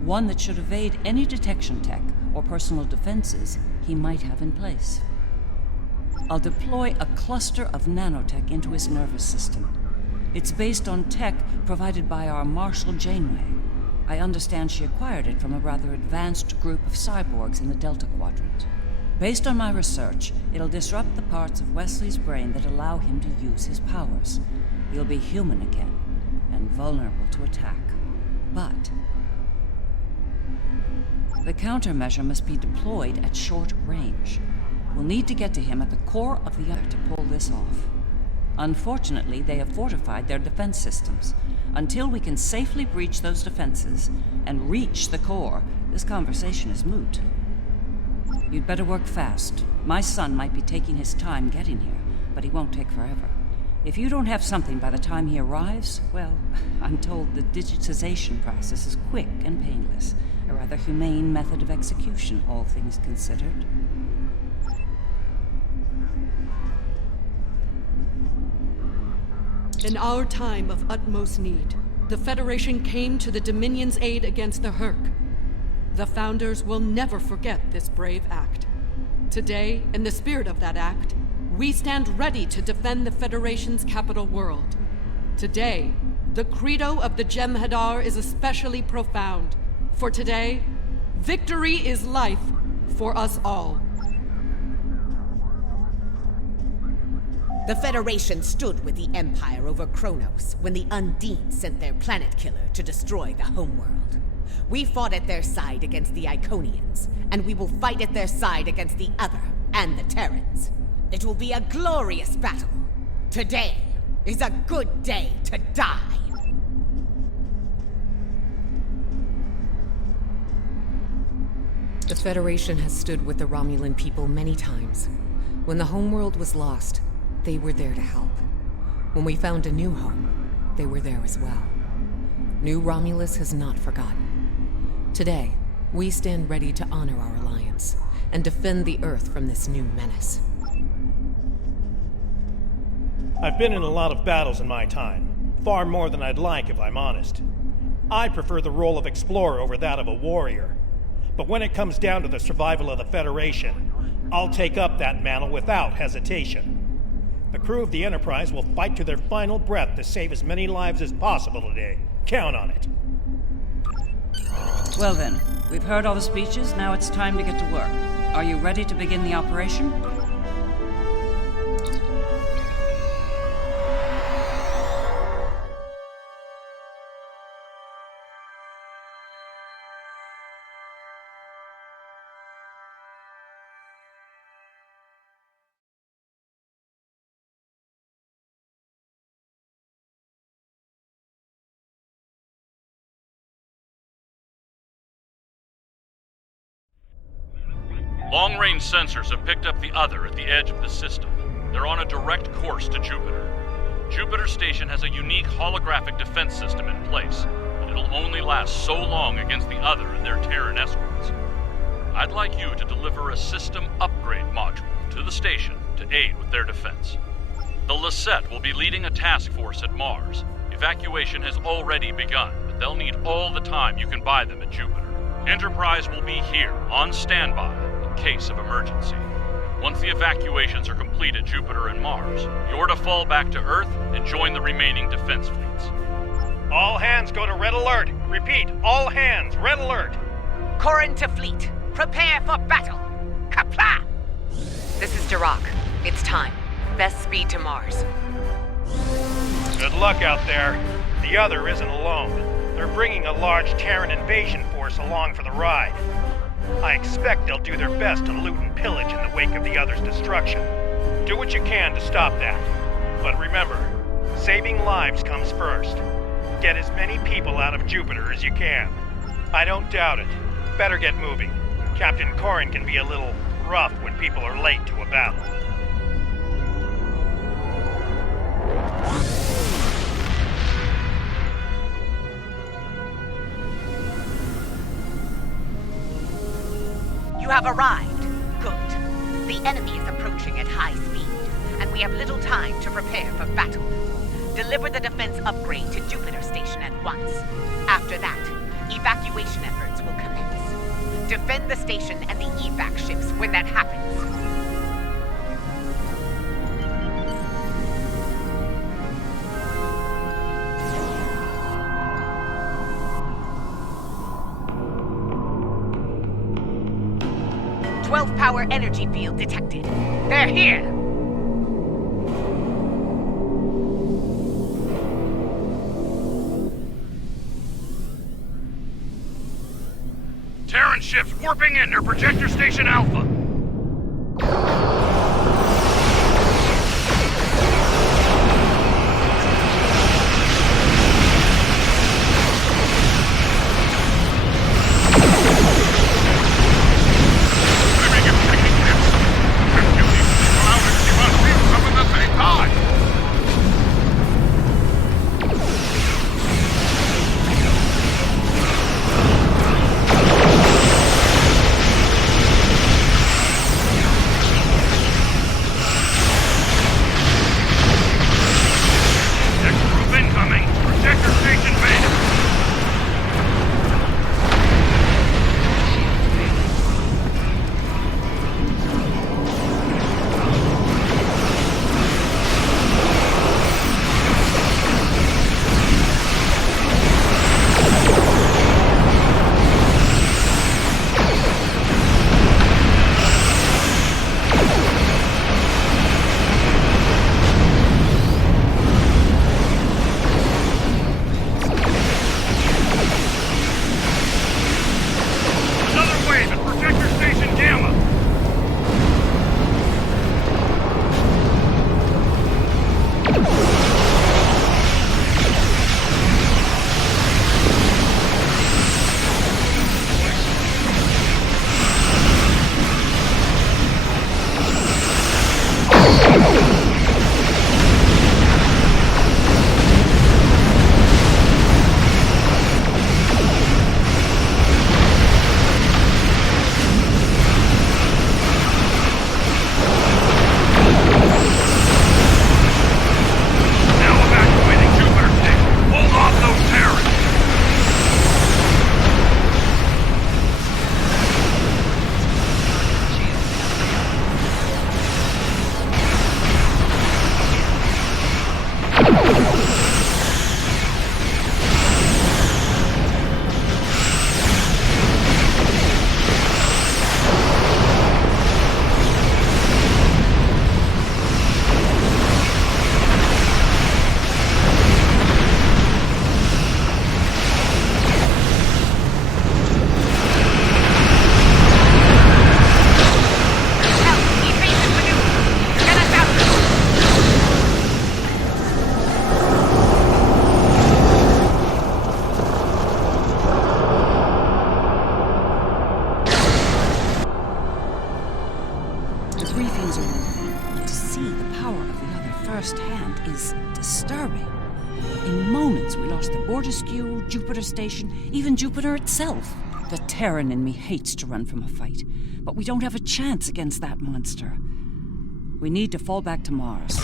one that should evade any detection tech or personal defenses he might have in place. I'll deploy a cluster of nanotech into his nervous system. It's based on tech provided by our Marshal Janeway. I understand she acquired it from a rather advanced group of cyborgs in the Delta Quadrant. Based on my research, it'll disrupt the parts of Wesley's brain that allow him to use his powers. He'll be human again, and vulnerable to attack. But the countermeasure must be deployed at short range. We'll need to get to him at the core of the Earth to pull this off. Unfortunately, they have fortified their defense systems. Until we can safely breach those defenses and reach the core, this conversation is moot. You'd better work fast. My son might be taking his time getting here, but he won't take forever. If you don't have something by the time he arrives, well, I'm told the digitization process is quick and painless. A rather humane method of execution, all things considered. In our time of utmost need, the Federation came to the Dominion's aid against the Herc. The Founders will never forget this brave act. Today, in the spirit of that act, we stand ready to defend the Federation's capital world. Today, the credo of the Jem'Hadar is especially profound. For today, victory is life for us all. The Federation stood with the Empire over Kronos when the Undine sent their planet killer to destroy the homeworld. We fought at their side against the Iconians, and we will fight at their side against the Other and the Terrans. It will be a glorious battle. Today is a good day to die. The Federation has stood with the Romulan people many times. When the homeworld was lost, they were there to help. When we found a new home, they were there as well. New Romulus has not forgotten. Today, we stand ready to honor our alliance and defend the Earth from this new menace. I've been in a lot of battles in my time, far more than I'd like if I'm honest. I prefer the role of explorer over that of a warrior. But when it comes down to the survival of the Federation, I'll take up that mantle without hesitation. The crew of the Enterprise will fight to their final breath to save as many lives as possible today. Count on it. Well then, we've heard all the speeches, now it's time to get to work. Are you ready to begin the operation? Long-range sensors have picked up the Other at the edge of the system. They're on a direct course to Jupiter. Jupiter Station has a unique holographic defense system in place, it'll only last so long against the other and their Terran escorts. I'd like you to deliver a system upgrade module to the station to aid with their defense. The Lisette will be leading a task force at Mars. Evacuation has already begun, but they'll need all the time you can buy them at Jupiter. Enterprise will be here, on standby, in case of emergency. Once the evacuations are complete at Jupiter and Mars, you're to fall back to Earth and join the remaining defense fleets. All hands go to Red Alert. Repeat, all hands, Red Alert. Corrin to fleet. Prepare for battle. Kapla! This is Dirac. It's time. Best speed to Mars. Good luck out there. The other isn't alone. They're bringing a large Terran invasion force along for the ride. I expect they'll do their best to loot and pillage in the wake of the other's destruction. Do what you can to stop that. But remember, saving lives comes first. Get as many people out of Jupiter as you can. I don't doubt it. Better get moving. Captain Corrin can be a little rough when people are late to a battle. You have arrived. Good. The enemy is approaching at high speed, and we have little time to prepare for battle. Deliver the defense upgrade to Jupiter Station at once. After that, evacuation efforts will commence. Defend the station and the evac ships when that happens. Power energy field detected. They're here! Terran ships warping in near Projector Station Alpha. briefings are to see the power of the other firsthand is disturbing. In moments, we lost the Borderskew, Jupiter Station, even Jupiter itself. The Terran in me hates to run from a fight, but we don't have a chance against that monster. We need to fall back to Mars.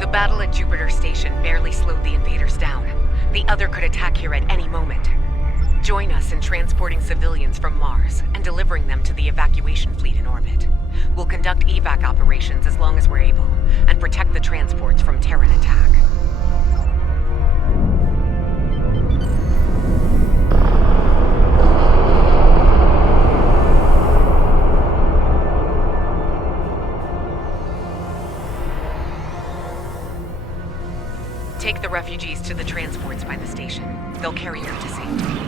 The battle at Jupiter Station barely slowed the invaders down. The other could attack here at any moment. Join us in transporting civilians from Mars and delivering them to the evacuation fleet in orbit. We'll conduct evac operations as long as we're able, and protect the transports from Terran attack. Take the refugees to the transports by the station. They'll carry them to safety.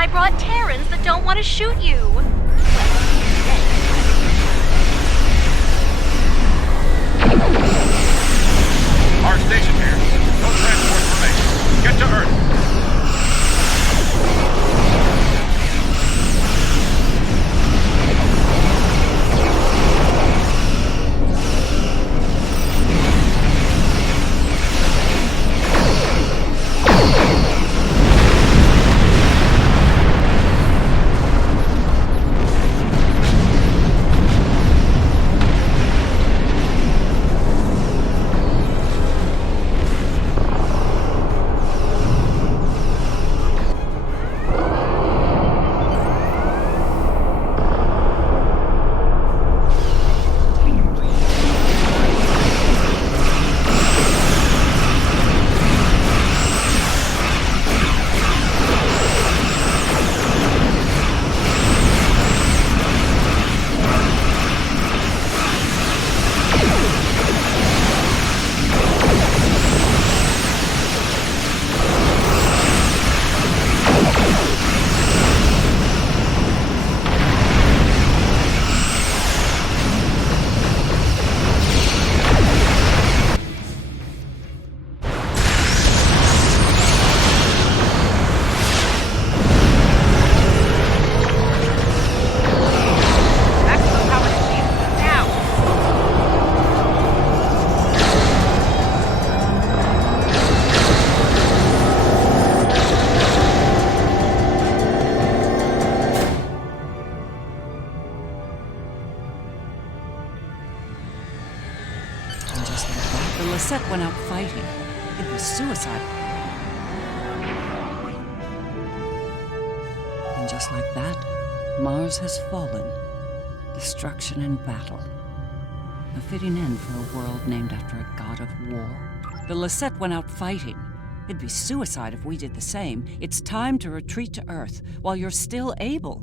I brought Terrans that don't want to shoot you. Our station here. No transport formation. Get to Earth. The Lisette went out fighting. It was suicide. And just like that, Mars has fallen. Destruction and battle. A fitting end for a world named after a god of war. The Lisette went out fighting. It'd be suicide if we did the same. It's time to retreat to Earth while you're still able.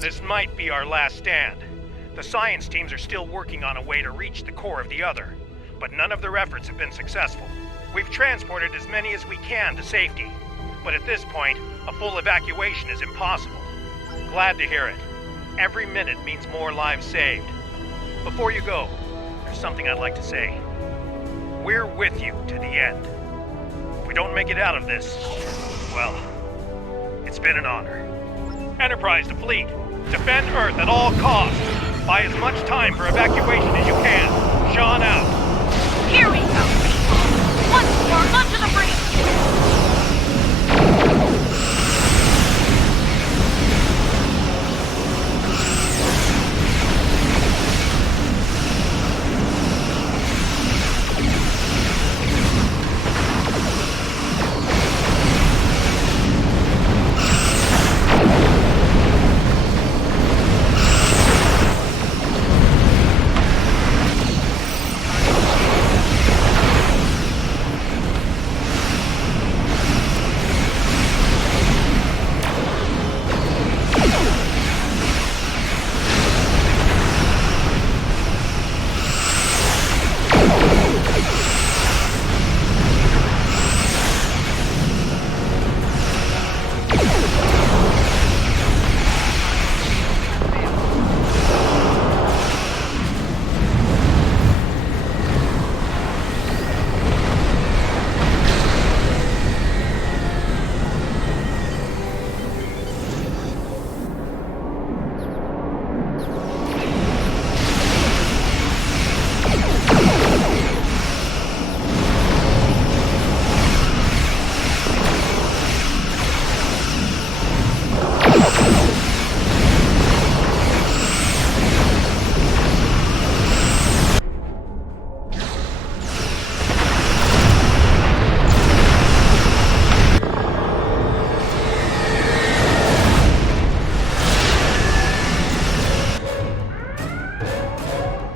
This might be our last stand. The science teams are still working on a way to reach the core of the Other, but none of their efforts have been successful. We've transported as many as we can to safety, but at this point, a full evacuation is impossible. Glad to hear it. Every minute means more lives saved. Before you go, there's something I'd like to say. We're with you to the end. If we don't make it out of this, well, it's been an honor. Enterprise to fleet. Defend Earth at all costs. Buy as much time for evacuation as you can. Sean out. Here we go, people! Once more, onto the breach!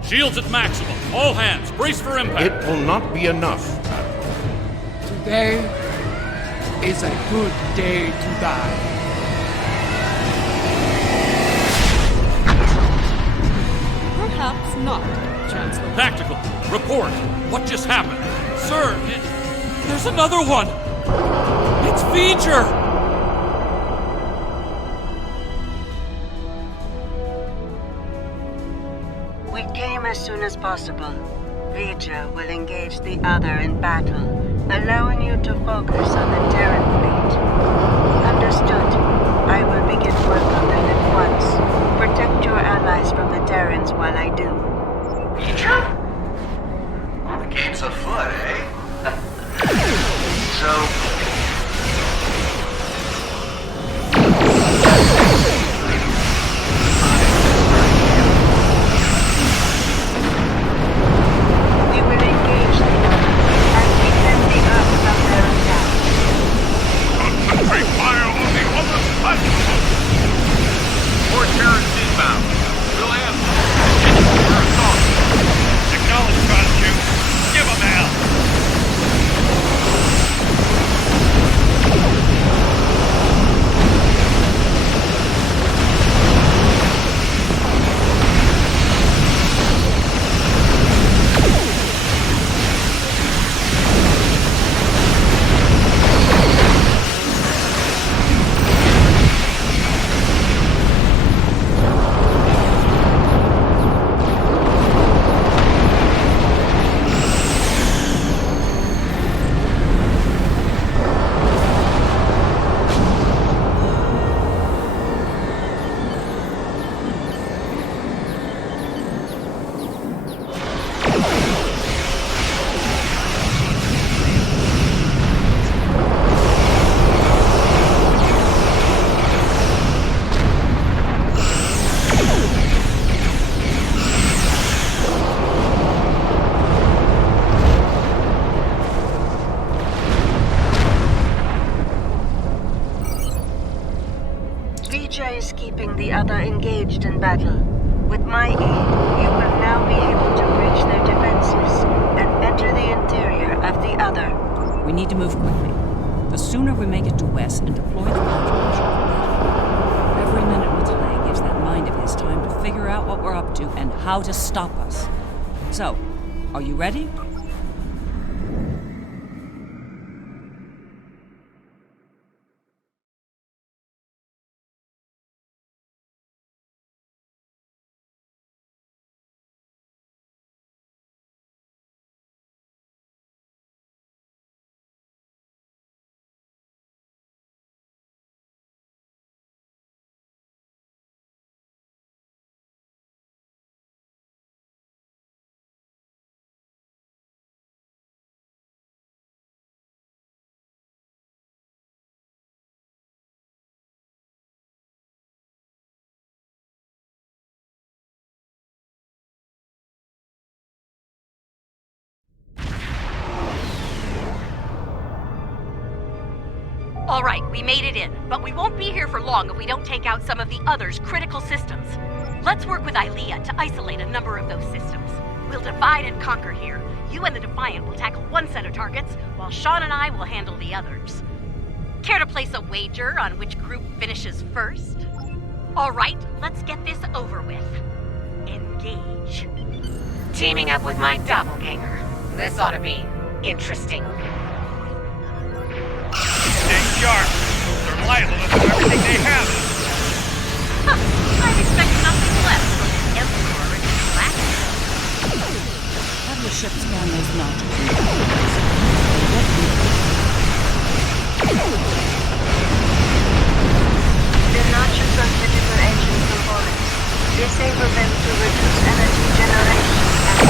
Shields at maximum. All hands, brace for impact. It will not be enough. Today is a good day to die. not, Chancellor. Tactical, report. What just happened? Sir, there's another one. It's V'ger. We came as soon as possible. V'ger will engage the other in battle, allowing you to focus on the Terran fleet. Understood. I will begin work on them at once. Protect your allies from the Terrans while I do. V'ger? The game's afoot, eh? So... We will engage the other and defend the Earth from their attack. Concentrate fire on the other platform! More Terrans inbound. We'll have first off. Acknowledge, Conchu. Give 'em hell! V'ger is keeping the other engaged in battle. With my aid, you will now be able to breach their defenses and enter the interior of the other. We need to move quickly. The sooner we make it to Wes and deploy the countermeasure, the better. Every minute we delay gives that mind of his time to figure out what we're up to and how to stop us. So, are you ready? All right, we made it in, but we won't be here for long if we don't take out some of the other's critical systems. Let's work with Ilea to isolate a number of those systems. We'll divide and conquer here. You and the Defiant will tackle one set of targets, while Sean and I will handle the others. Care to place a wager on which group finishes first? All right, let's get this over with. Engage. Teaming up with my doppelganger. This ought to be interesting. Stay sharp. They're liable to do everything they have. I'd expect nothing less from the Emperor and his black. Have your ship scan those notches. The notches are critical engine components. Disable them to reduce energy generation and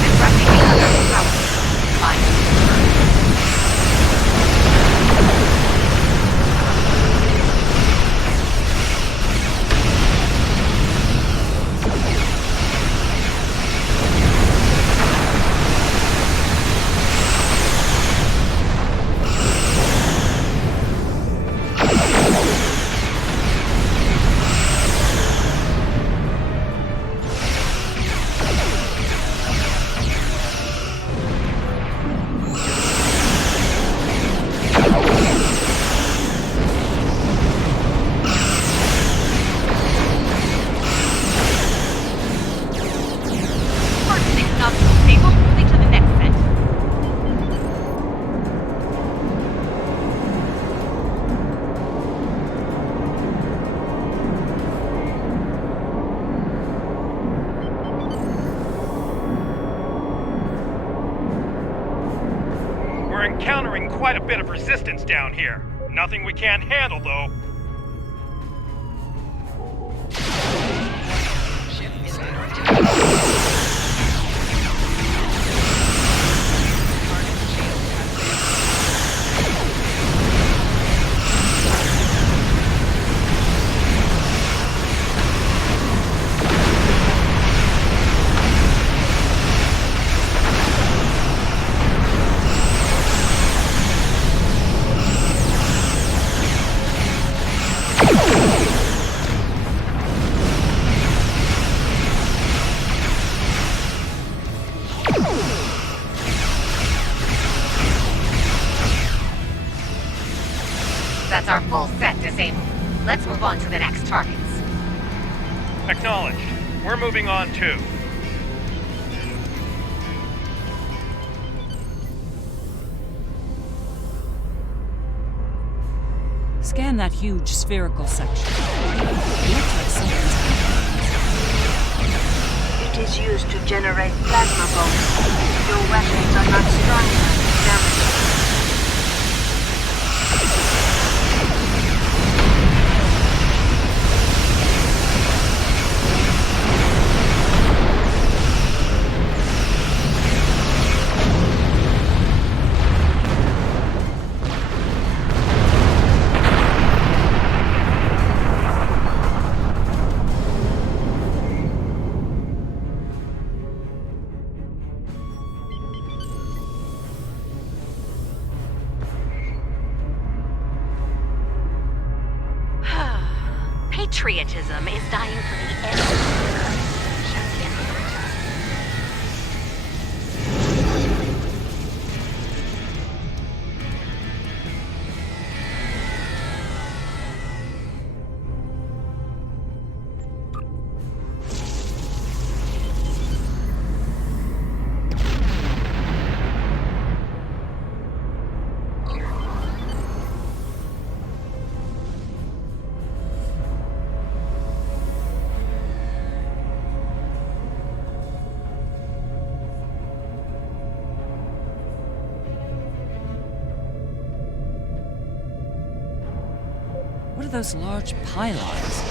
disrupting the other power. Fine. quite a bit of resistance down here. Nothing we can't handle, though. That's our full set disabled. Let's move on to the next targets. Acknowledged. We're moving on too. Scan that huge spherical section. It looks like something's happening. It is used to generate plasma bolts. Your weapons are not strong enough to damage it. Patriotism is dying for the Empire. What are those large pylons?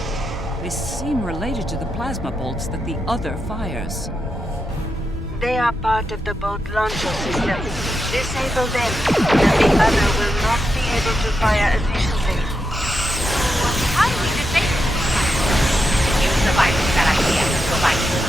They seem related to the plasma bolts that the other fires. They are part of the boat launcher system. Disable them, and the other will not be able to fire efficiently. How do we disable them? Use the virus that I can to provide you.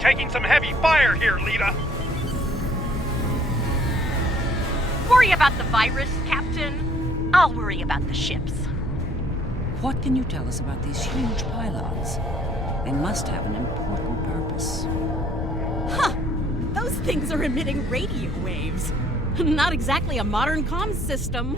Taking some heavy fire here, Lita. Worry about the virus, Captain. I'll worry about the ships. What can you tell us about these huge pylons? They must have an important purpose. Huh! Those things are emitting radio waves. Not exactly a modern comms system.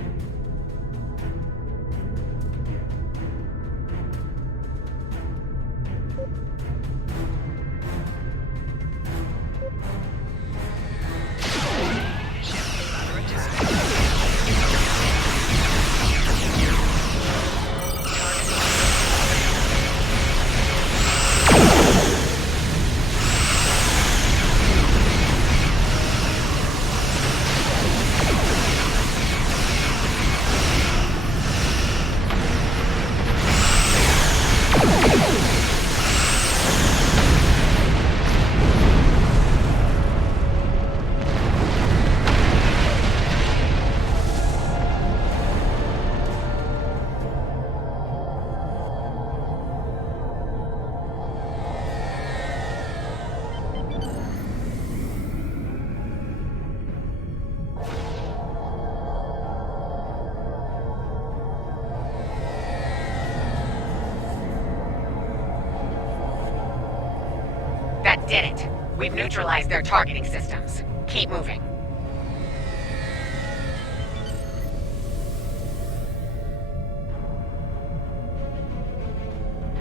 did it. We've neutralized their targeting systems. Keep moving.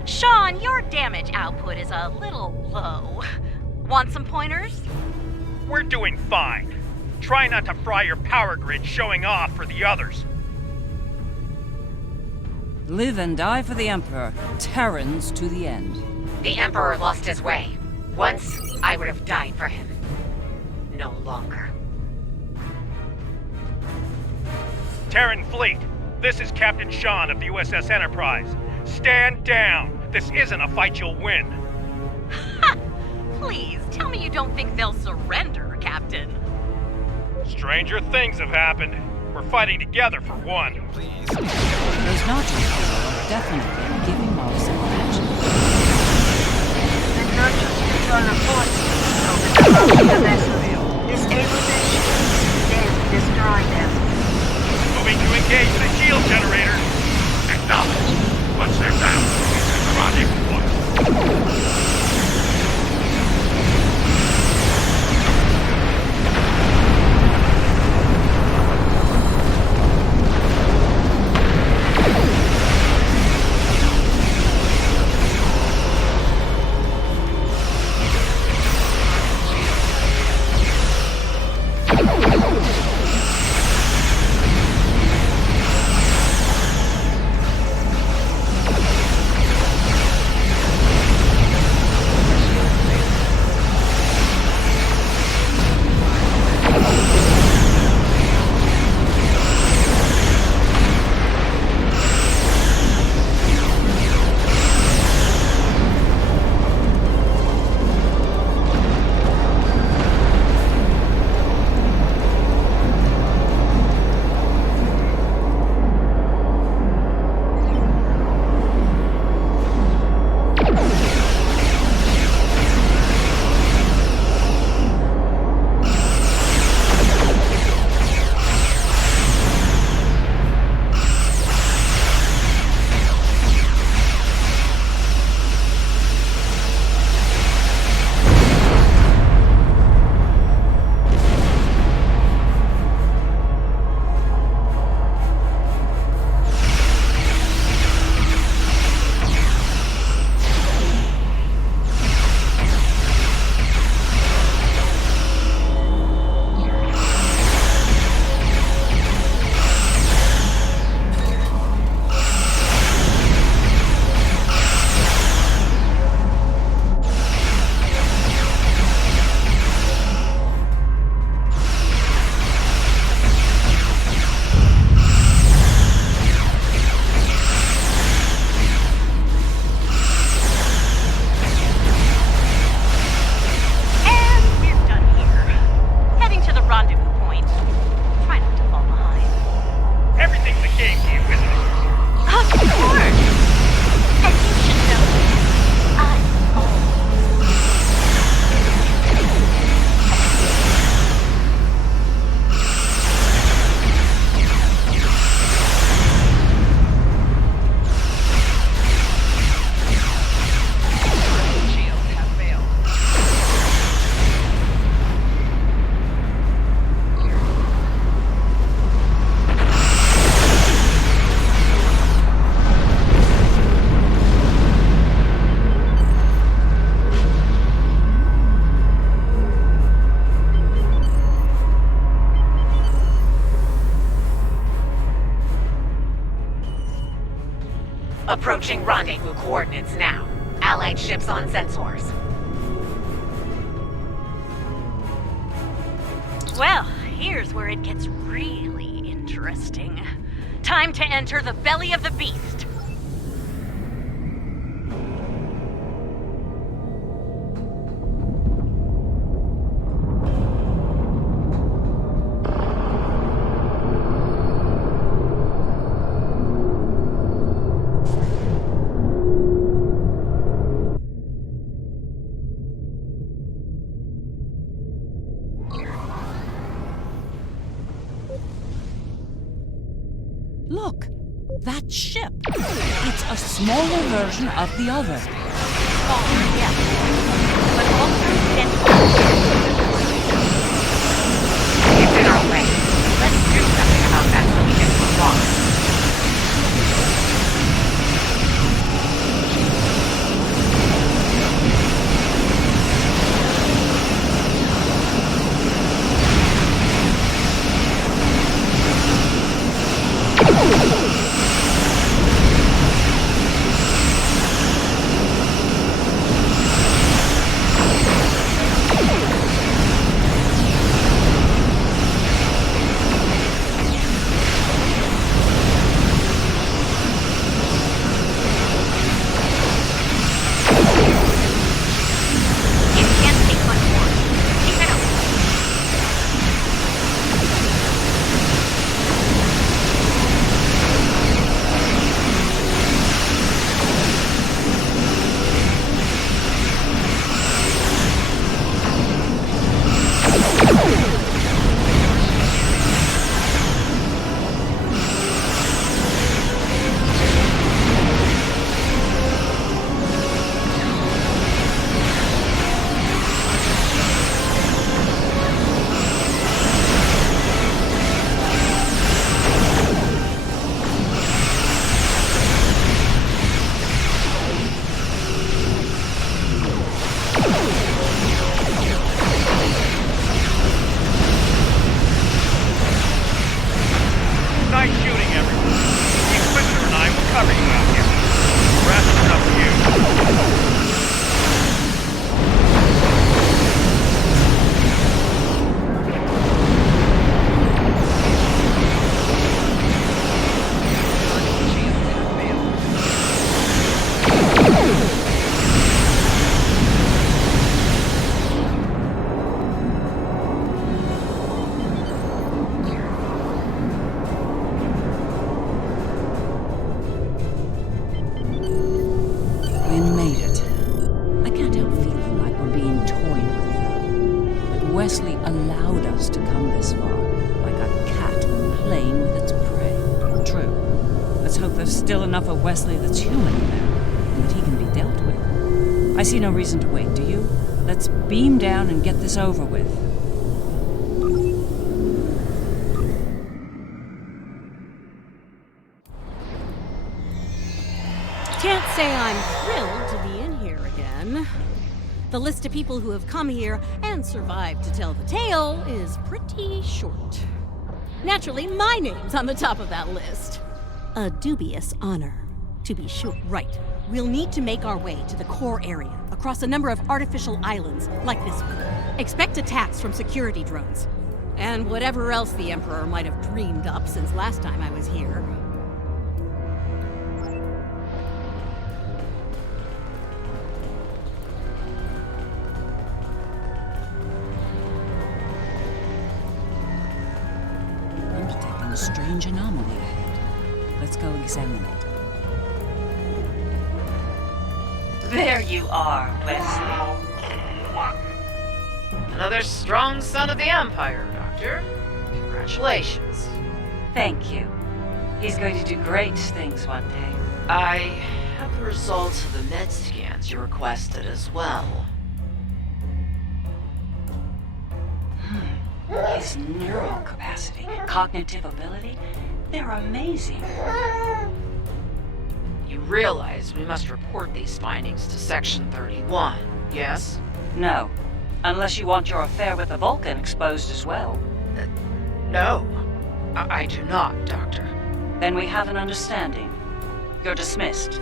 Sean, your damage output is a little low. Want some pointers? We're doing fine. Try not to fry your power grid showing off for the others. Live and die for the Emperor. Terrans to the end. The Emperor lost his way. Once, I would have died for him. No longer. Terran Fleet, this is Captain Sean of the USS Enterprise. Stand down. This isn't a fight you'll win. Ha! Please, tell me you don't think they'll surrender, Captain. Stranger things have happened. We're fighting together for one. Please. Those Notches are definitely giving Mars some attention. The Notches control the forces over the vessel. Disable their shields, then destroy them. Moving to engage the shield generator. Acknowledged. Once they're down, it's a rendezvous point. Approaching rendezvous coordinates now. Allied ships on sensors. Well, here's where it gets really interesting. Time to enter the belly of the beast. Look, that ship. It's a smaller version of the other. Smaller, yeah. But also there's still enough of Wesley that's human there, and that he can be dealt with. I see no reason to wait, do you? Let's beam down and get this over with. Can't say I'm thrilled to be in here again. The list of people who have come here and survived to tell the tale is pretty short. Naturally, my name's on the top of that list. A dubious honor, to be sure. Right. We'll need to make our way to the core area, across a number of artificial islands, like this one. Expect attacks from security drones. And whatever else the Emperor might have dreamed up since last time I was here. I'm detecting a strange anomaly ahead. Let's go examine it. There you are, Wesley. Another strong son of the Empire, Doctor. Congratulations. Thank you. He's going to do great things one day. I have the results of the med scans you requested as well. His neural capacity, cognitive ability, they're amazing. You realize we must report these findings to Section 31, yes? No. Unless you want your affair with the Vulcan exposed as well. No. I do not, Doctor. Then we have an understanding. You're dismissed.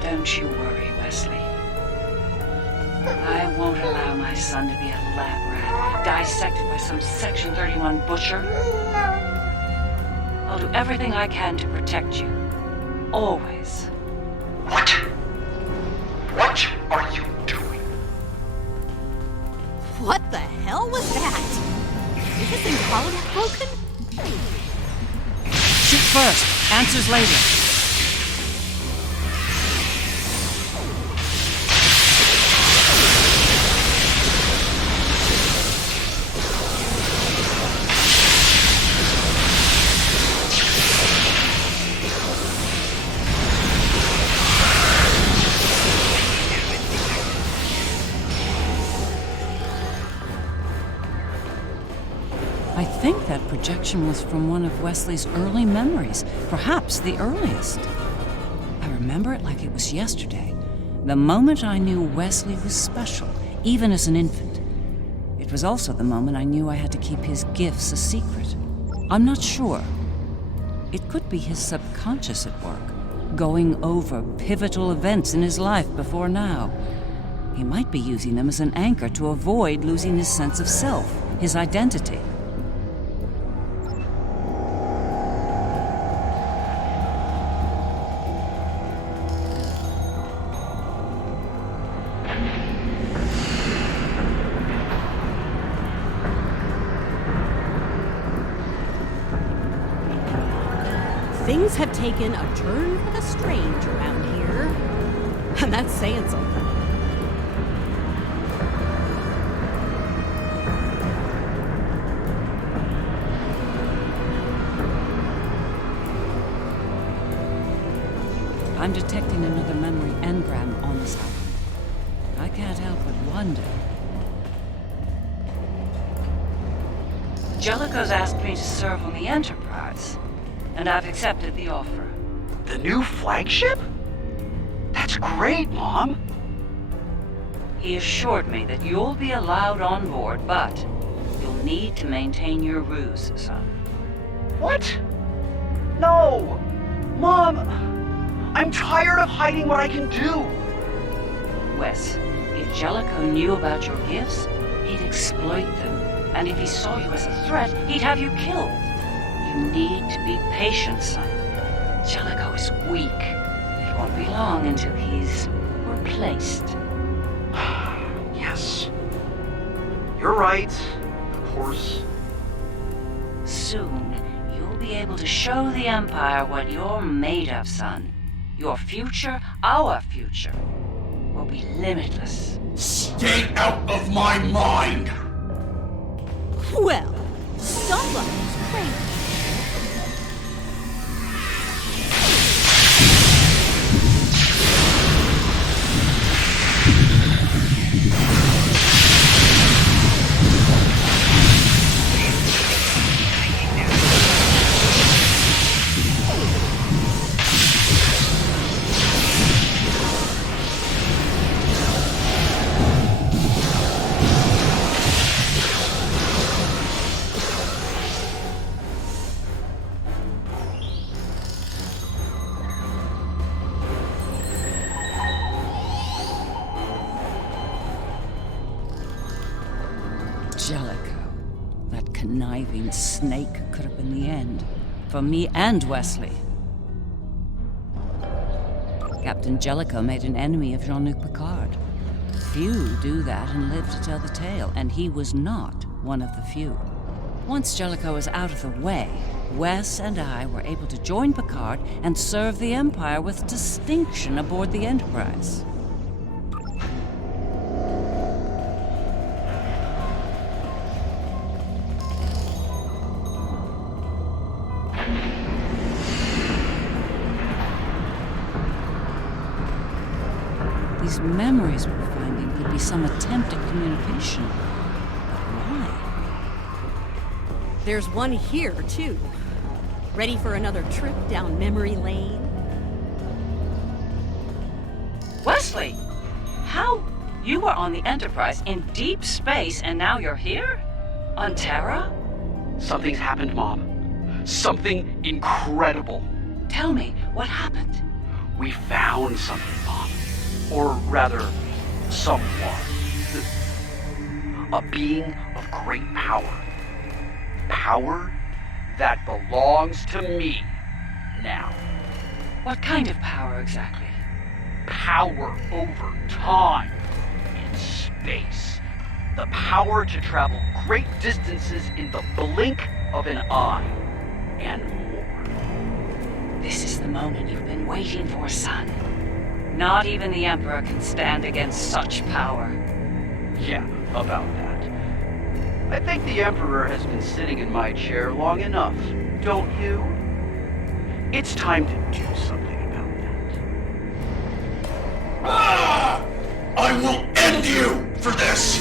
Don't you worry, Wesley. I won't allow my son to be a lab rat, dissected by some Section 31 butcher. I'll do everything I can to protect you. Always. What? What are you doing? What the hell was that? Is this encoder broken? Shoot first. Answers later. I think that projection was from one of Wesley's early memories, perhaps the earliest. I remember it like it was yesterday, the moment I knew Wesley was special, even as an infant. It was also the moment I knew I had to keep his gifts a secret. I'm not sure. It could be his subconscious at work, going over pivotal events in his life before now. He might be using them as an anchor to avoid losing his sense of self, his identity. Things have taken a turn for the strange around here. And that's saying something. I'm detecting another memory engram on this island. I can't help but wonder. Jellicoe's asked me to serve on the Enterprise, and I've accepted the offer. The new flagship? That's great, Mom. He assured me that you'll be allowed on board, but you'll need to maintain your ruse, son. What? No! Mom, I'm tired of hiding what I can do. Wes, if Jellicoe knew about your gifts, he'd exploit them. And if he saw you as a threat, he'd have you killed. You need to be patient, son. Jellicoe is weak. It won't be long until he's replaced. Yes. You're right, of course. Soon, you'll be able to show the Empire what you're made of, son. Your future, our future, will be limitless. Stay out of my mind! Well, somebody's crazy. That conniving snake could have been the end. For me and Wesley. Captain Jellicoe made an enemy of Jean-Luc Picard. Few do that and live to tell the tale, and he was not one of the few. Once Jellicoe was out of the way, Wes and I were able to join Picard and serve the Empire with distinction aboard the Enterprise. These memories we're finding could be some attempt at communication. But why? There's one here, too. Ready for another trip down memory lane? Wesley! How? You were on the Enterprise in deep space and now you're here? On Terra? Something's happened, Mom. Something incredible. Tell me, what happened? We found something, Mom. Or rather, someone. A being of great power. Power that belongs to me now. What kind of power exactly? Power over time in space. The power to travel great distances in the blink of an eye. And more. This is the moment you've been waiting for, son. Not even the Emperor can stand against such power. Yeah, about that. I think the Emperor has been sitting in my chair long enough, don't you? It's time to do something about that. I will end you for this!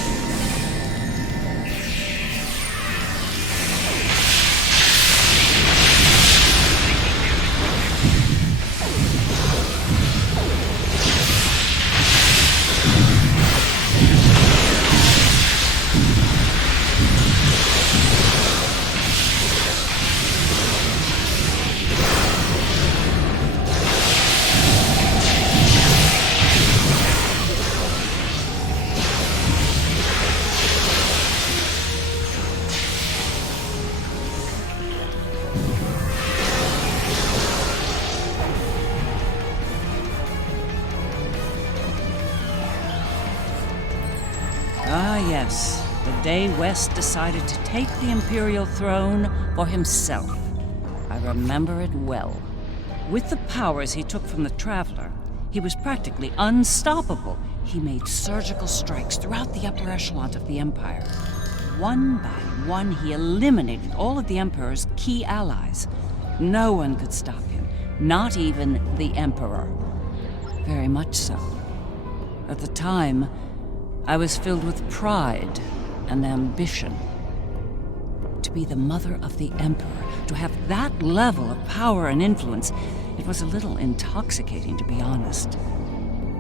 Yes, the day Wes decided to take the Imperial throne for himself. I remember it well. With the powers he took from the Traveler, he was practically unstoppable. He made surgical strikes throughout the upper echelon of the Empire. One by one, he eliminated all of the Emperor's key allies. No one could stop him, not even the Emperor. Very much so. At the time, I was filled with pride and ambition. To be the mother of the Emperor, to have that level of power and influence, it was a little intoxicating, to be honest.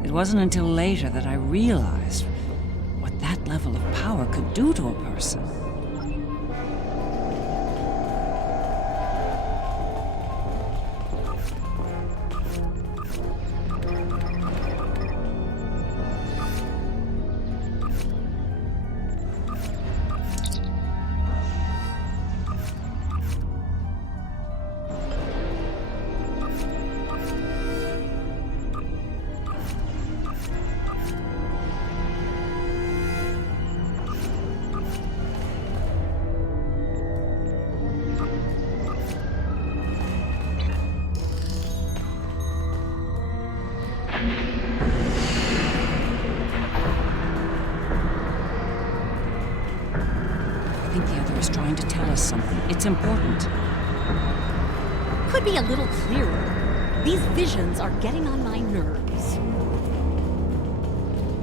It wasn't until later that I realized what that level of power could do to a person. Trying to tell us something. It's important. Could be a little clearer. These visions are getting on my nerves.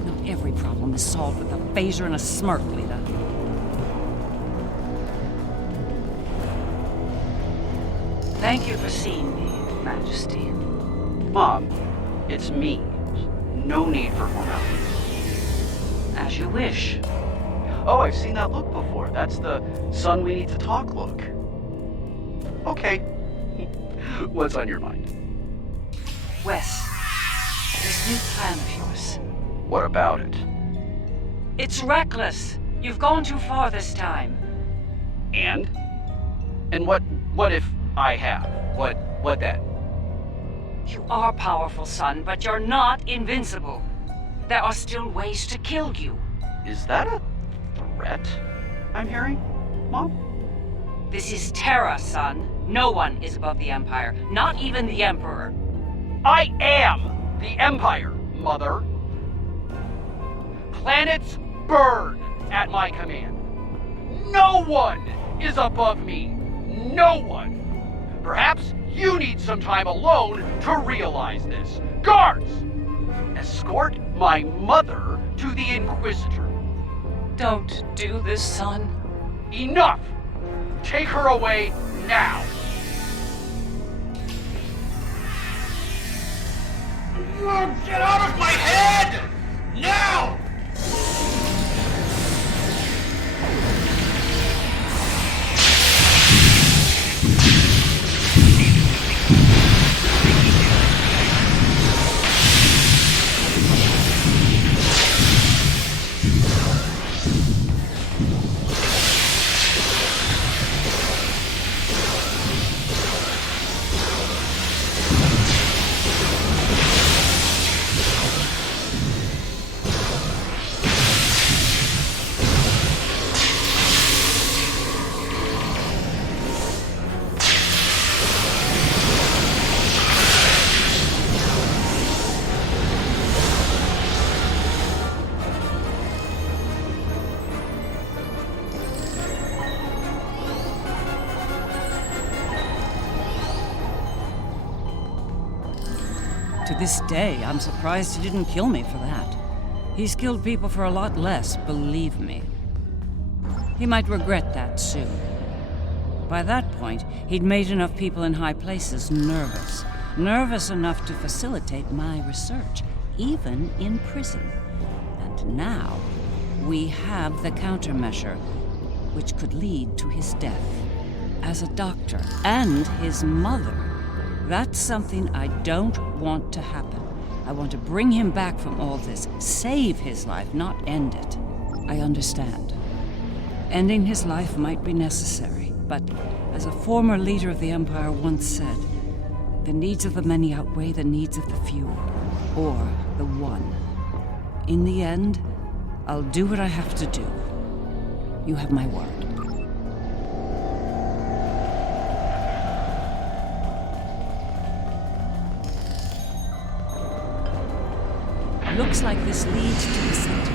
Not every problem is solved with a phaser and a smirk, Lita. Thank you for seeing me, Majesty. Mom, it's me. No need for formalities. As you wish. Oh, I've seen that look before. That's the son we need to talk look. Okay. What's on your mind? Wes, this new plan of yours. What about it? It's reckless. You've gone too far this time. And what if I have? What then? You are powerful, son, but you're not invincible. There are still ways to kill you. Is that a threat I'm hearing, Mom? This is Terra, son. No one is above the Empire, not even the Emperor. I am the Empire, Mother. Planets burn at my command. No one is above me. No one. Perhaps you need some time alone to realize this. Guards! Escort my mother to the Inquisitor. Don't do this, son. Enough! Take her away now! Get out of my head! Now! To this day, I'm surprised he didn't kill me for that. He's killed people for a lot less, believe me. He might regret that soon. By that point, he'd made enough people in high places nervous. Nervous enough to facilitate my research, even in prison. And now, we have the countermeasure, which could lead to his death. As a doctor, and his mother. That's something I don't want to happen. I want to bring him back from all this, save his life, not end it. I understand. Ending his life might be necessary, but as a former leader of the Empire once said, the needs of the many outweigh the needs of the few, or the one. In the end, I'll do what I have to do. You have my word. Looks like this leads to the center.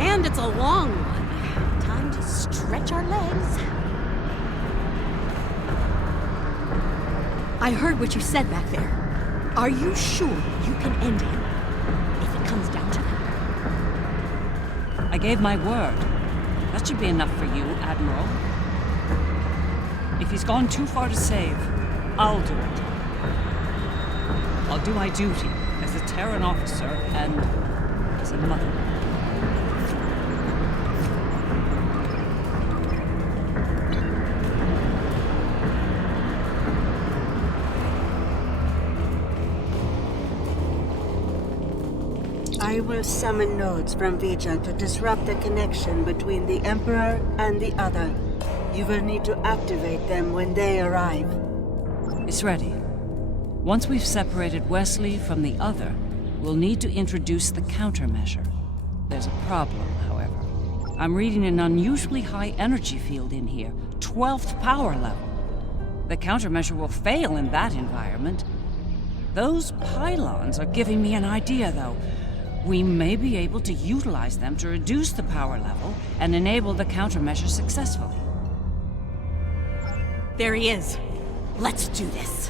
And it's a long one. Time to stretch our legs. I heard what you said back there. Are you sure you can end him? If it comes down to that. I gave my word. That should be enough for you, Admiral. If he's gone too far to save, I'll do it. I'll do my duty as a Terran officer and as a mother. I will summon nodes from Vija to disrupt the connection between the Emperor and the other. You will need to activate them when they arrive. It's ready. Once we've separated Wesley from the other, we'll need to introduce the countermeasure. There's a problem, however. I'm reading an unusually high energy field in here, 12th power level. The countermeasure will fail in that environment. Those pylons are giving me an idea, though. We may be able to utilize them to reduce the power level and enable the countermeasure successfully. There he is. Let's do this.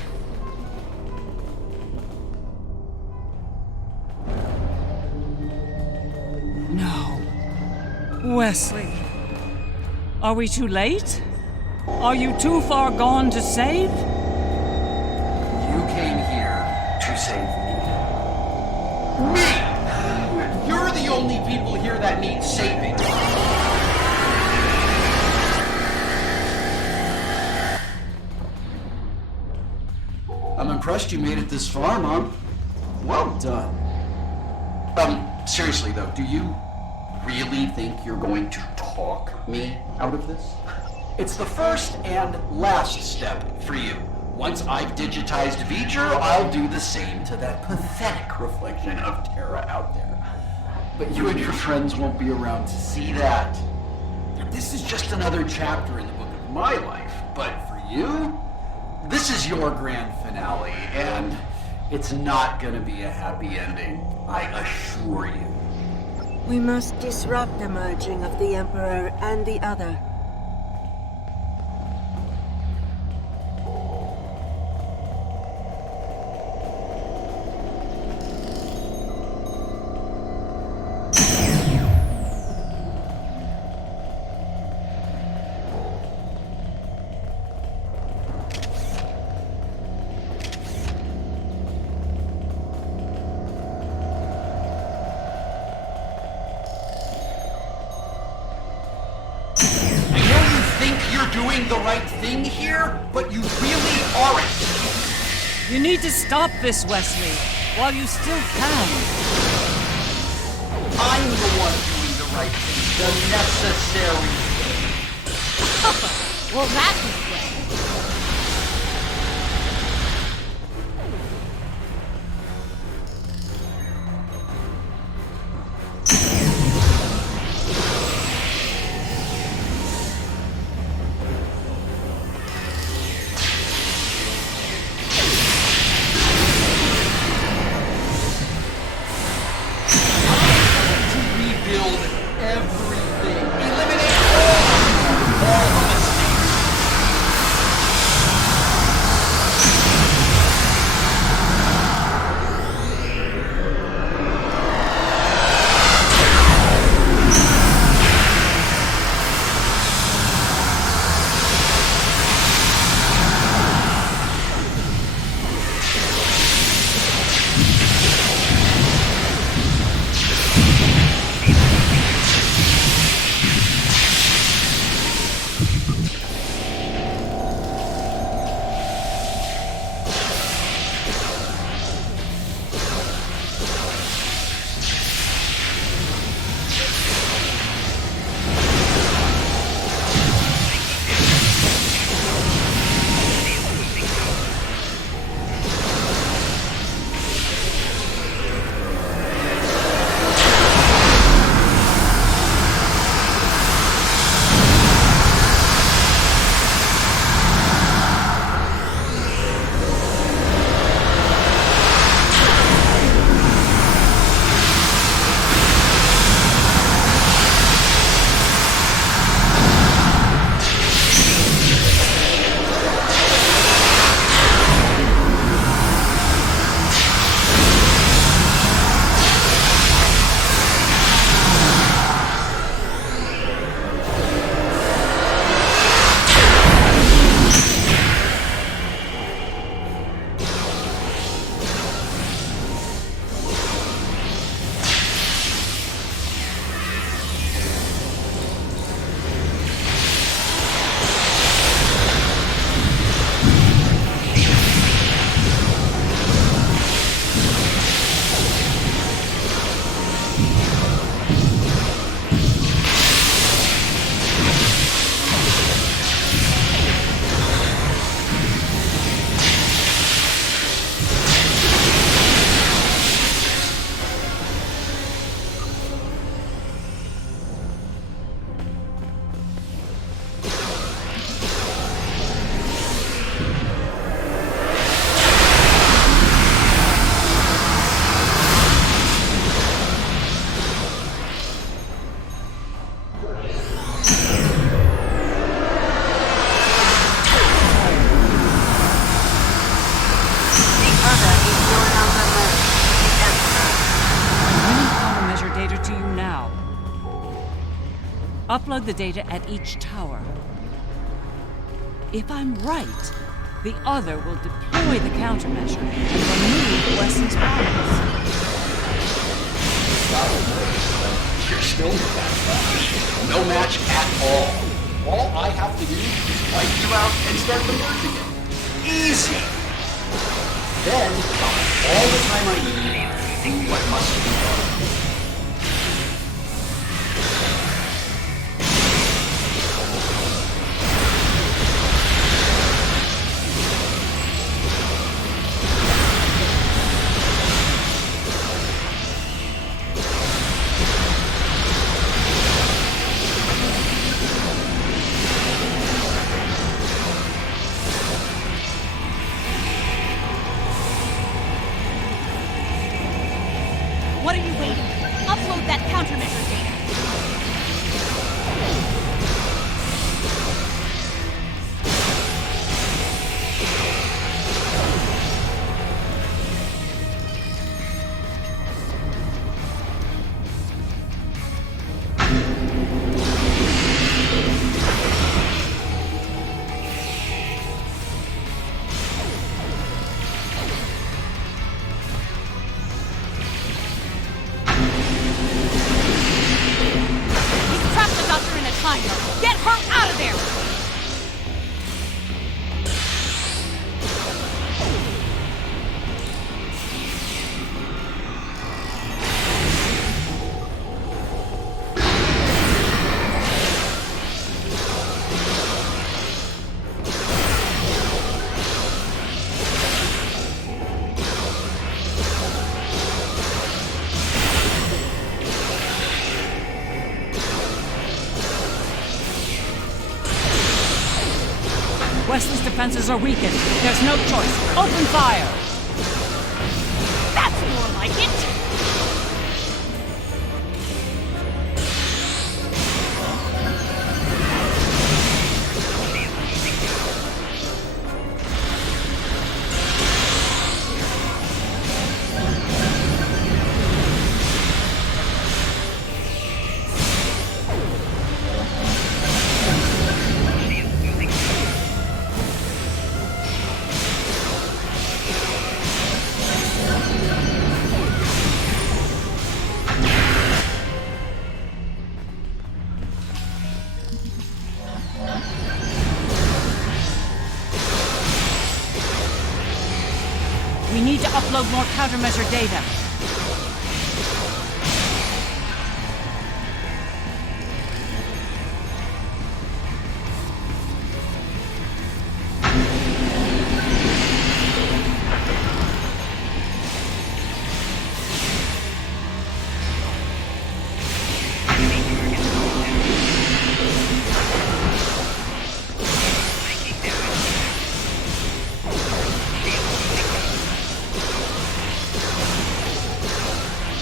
No. Wesley. Are we too late? Are you too far gone to save? You came here to save me. Me! You're the only people here that need saving. I'm impressed you made it this far, Mom. Well done. Seriously though, do you really think you're going to talk me out of this? It's the first and last step for you. Once I've digitized V'ger, I'll do the same to that pathetic reflection of Terra out there. But you and your friends won't be around to see that. This is just another chapter in the book of my life, but for you, this is your grand finale, and it's not gonna be a happy ending, I assure you. We must disrupt the merging of the Emperor and the Other. Doing the right thing here, but you really aren't. You need to stop this, Wesley, while you still can. I'm the one doing the right thing, the necessary thing. Well, that was good. Upload the data at each tower. If I'm right, the Other will deploy the countermeasure and remove Wesley's powers. You're still not that fast. No match at all. All I have to do is wipe you out and start the merge again. Easy! Then I'll have all the time I need to do what must be done. Get her out of there! Wesley's defenses are weakened. There's no choice. Open fire! That's more like it! We need to upload more countermeasure data.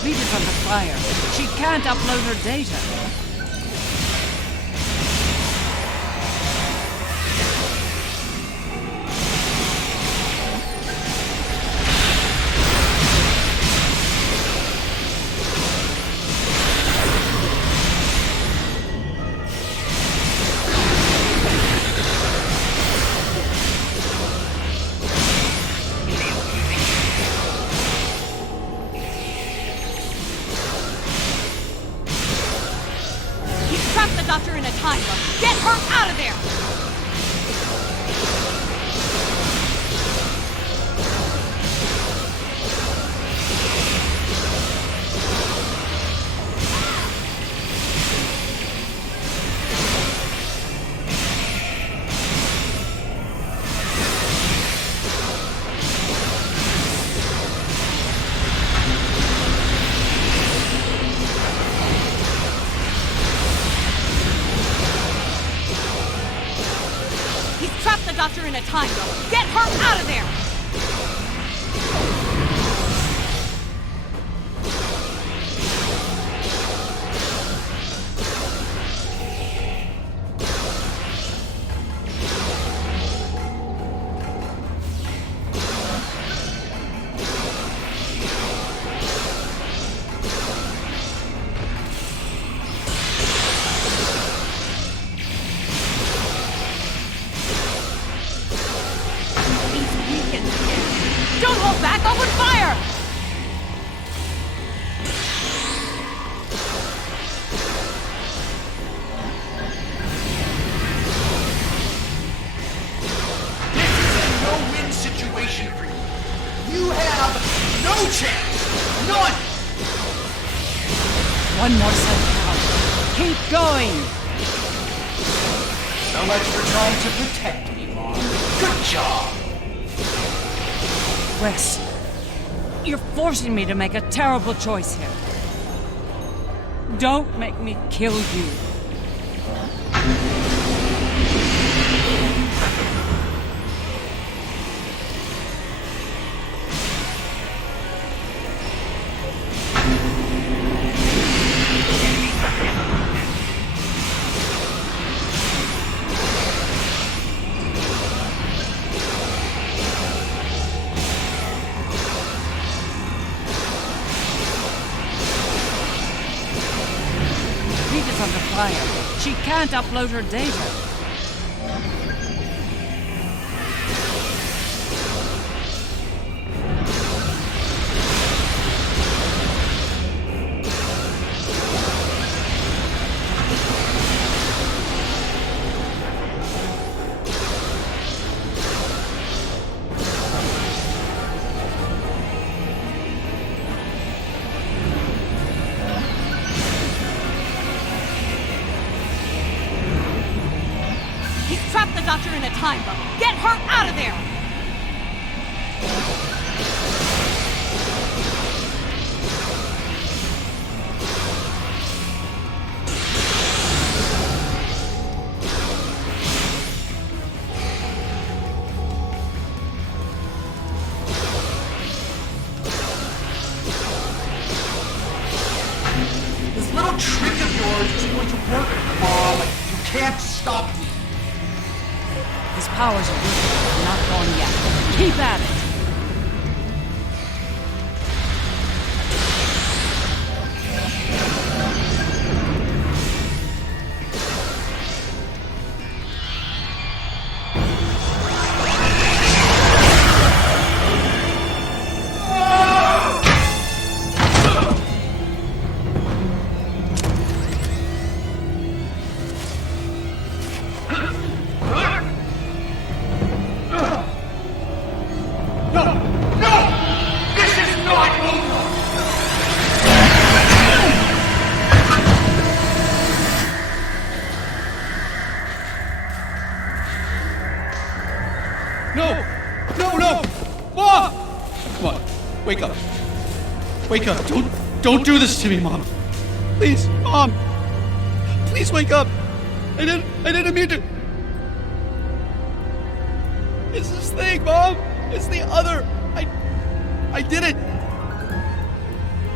Rita's under fire. She can't upload her data. Trap the doctor in a time bomb. Get her out of there! Trap the doctor in a time bomb. Get her out of there! Don't hold back! Open fire! This is a no-win situation for you. You have no chance. None. One more set of power. Keep going! So much for trying to protect me, Mom. Good job. Wes, you're forcing me to make a terrible choice here. Don't make me kill you. Rita's under fire. She can't upload her data. Trap the Doctor in a time bubble. Get her out of there! This little trick of yours is going to work, Mom. You can't stop me. His powers are weak, but not gone yet. Keep at it! No! No, no! Mom! Come on, wake up. Wake up. Don't do this to me, Mom. Please, Mom. Please wake up. I didn't mean to. It's this thing, Mom. It's the other. I did it.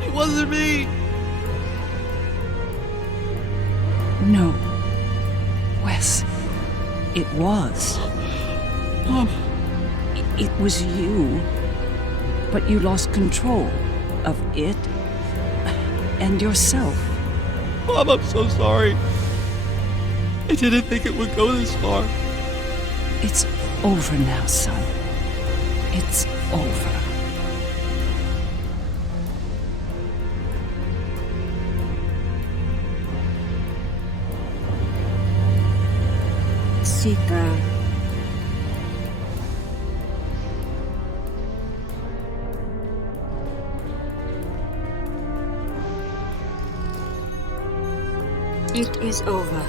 It wasn't me. No. Wes. It was. Mom. It was you. But you lost control of it and yourself. Mom, I'm so sorry. I didn't think it would go this far. It's over now, son. It's over. Seeker. It is over.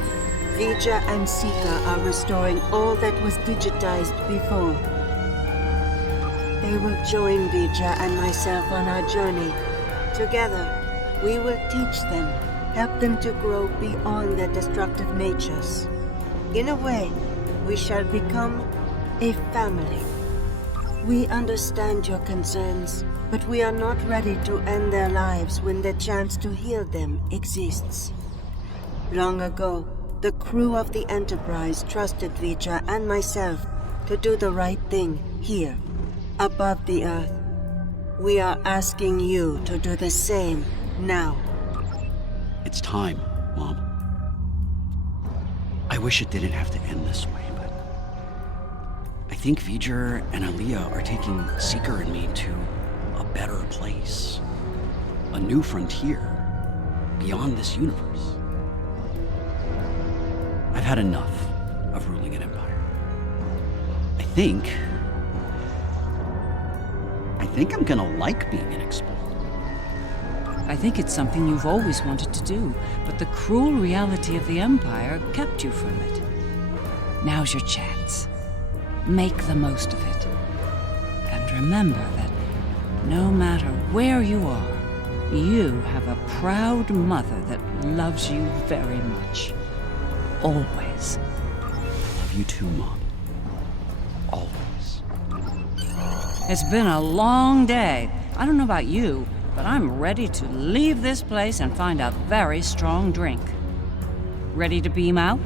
Vija and Seeker are restoring all that was digitized before. They will join Vija and myself on our journey. Together, we will teach them, help them to grow beyond their destructive natures. In a way, we shall become a family. We understand your concerns, but we are not ready to end their lives when the chance to heal them exists. Long ago, the crew of the Enterprise trusted Vija and myself to do the right thing here, above the Earth. We are asking you to do the same now. It's time, Mom. I wish it didn't have to end this way, but I think V'ger and Aliyah are taking Seeker and me to a better place. A new frontier beyond this universe. I've had enough of ruling an empire. I think I'm gonna like being an explorer. I think it's something you've always wanted to do, but the cruel reality of the Empire kept you from it. Now's your chance. Make the most of it. And remember that no matter where you are, you have a proud mother that loves you very much. Always. I love you too, Mom. Always. It's been a long day. I don't know about you, but I'm ready to leave this place and find a very strong drink. Ready to beam out?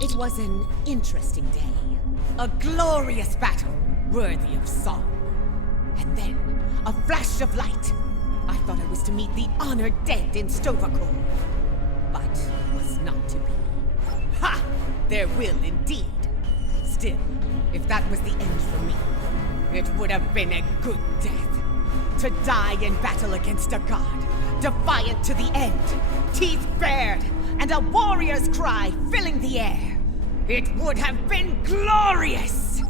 It was an interesting day. A glorious battle, worthy of song. And then, a flash of light. I thought I was to meet the honored dead in Sto-vo-kor. But it was not to be. Ha! There will indeed. Still, if that was the end for me, it would have been a good death. To die in battle against a god, defiant to the end, teeth bared, and a warrior's cry filling the air. It would have been glorious!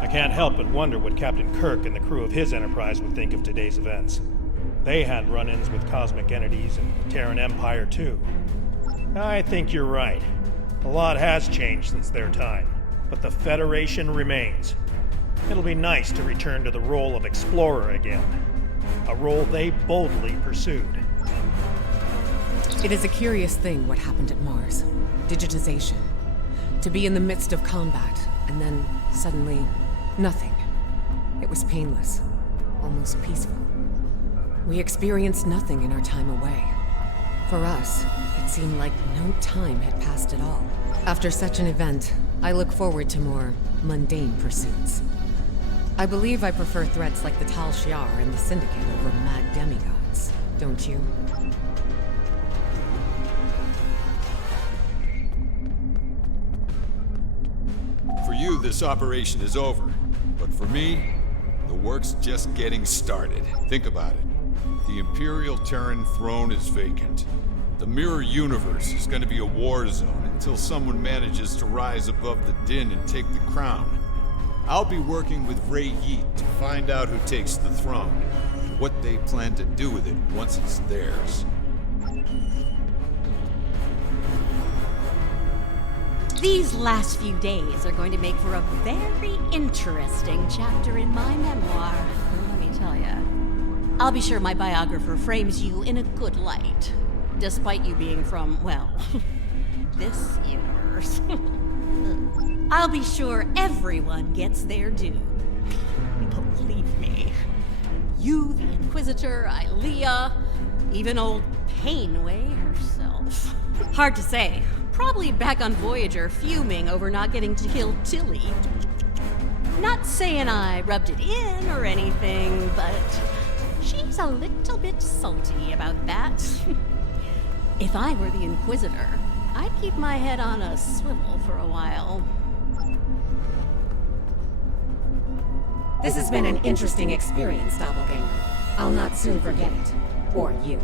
I can't help but wonder what Captain Kirk and the crew of his Enterprise would think of today's events. They had run-ins with cosmic entities and the Terran Empire too. I think you're right. A lot has changed since their time, but the Federation remains. It'll be nice to return to the role of explorer again, a role they boldly pursued. It is a curious thing what happened at Mars. Digitization. To be in the midst of combat, and then suddenly, nothing. It was painless, almost peaceful. We experienced nothing in our time away. For us, it seemed like no time had passed at all. After such an event, I look forward to more mundane pursuits. I believe I prefer threats like the Tal Shiar and the Syndicate over mad demigods, don't you? For you, this operation is over. But for me, the work's just getting started. Think about it. The Imperial Terran throne is vacant. The Mirror Universe is going to be a war zone until someone manages to rise above the din and take the crown. I'll be working with Ray Yeet to find out who takes the throne, and what they plan to do with it once it's theirs. These last few days are going to make for a very interesting chapter in my memoir, let me tell ya. I'll be sure my biographer frames you in a good light, despite you being from, well, this universe. I'll be sure everyone gets their due. Believe me. You, the Inquisitor, Ilea, even old Painway herself. Hard to say. Probably back on Voyager fuming over not getting to kill Tilly. Not saying I rubbed it in or anything, but she's a little bit salty about that. If I were the Inquisitor, I'd keep my head on a swivel for a while. This has been an interesting experience, Doppelganger. I'll not soon forget it. Or you.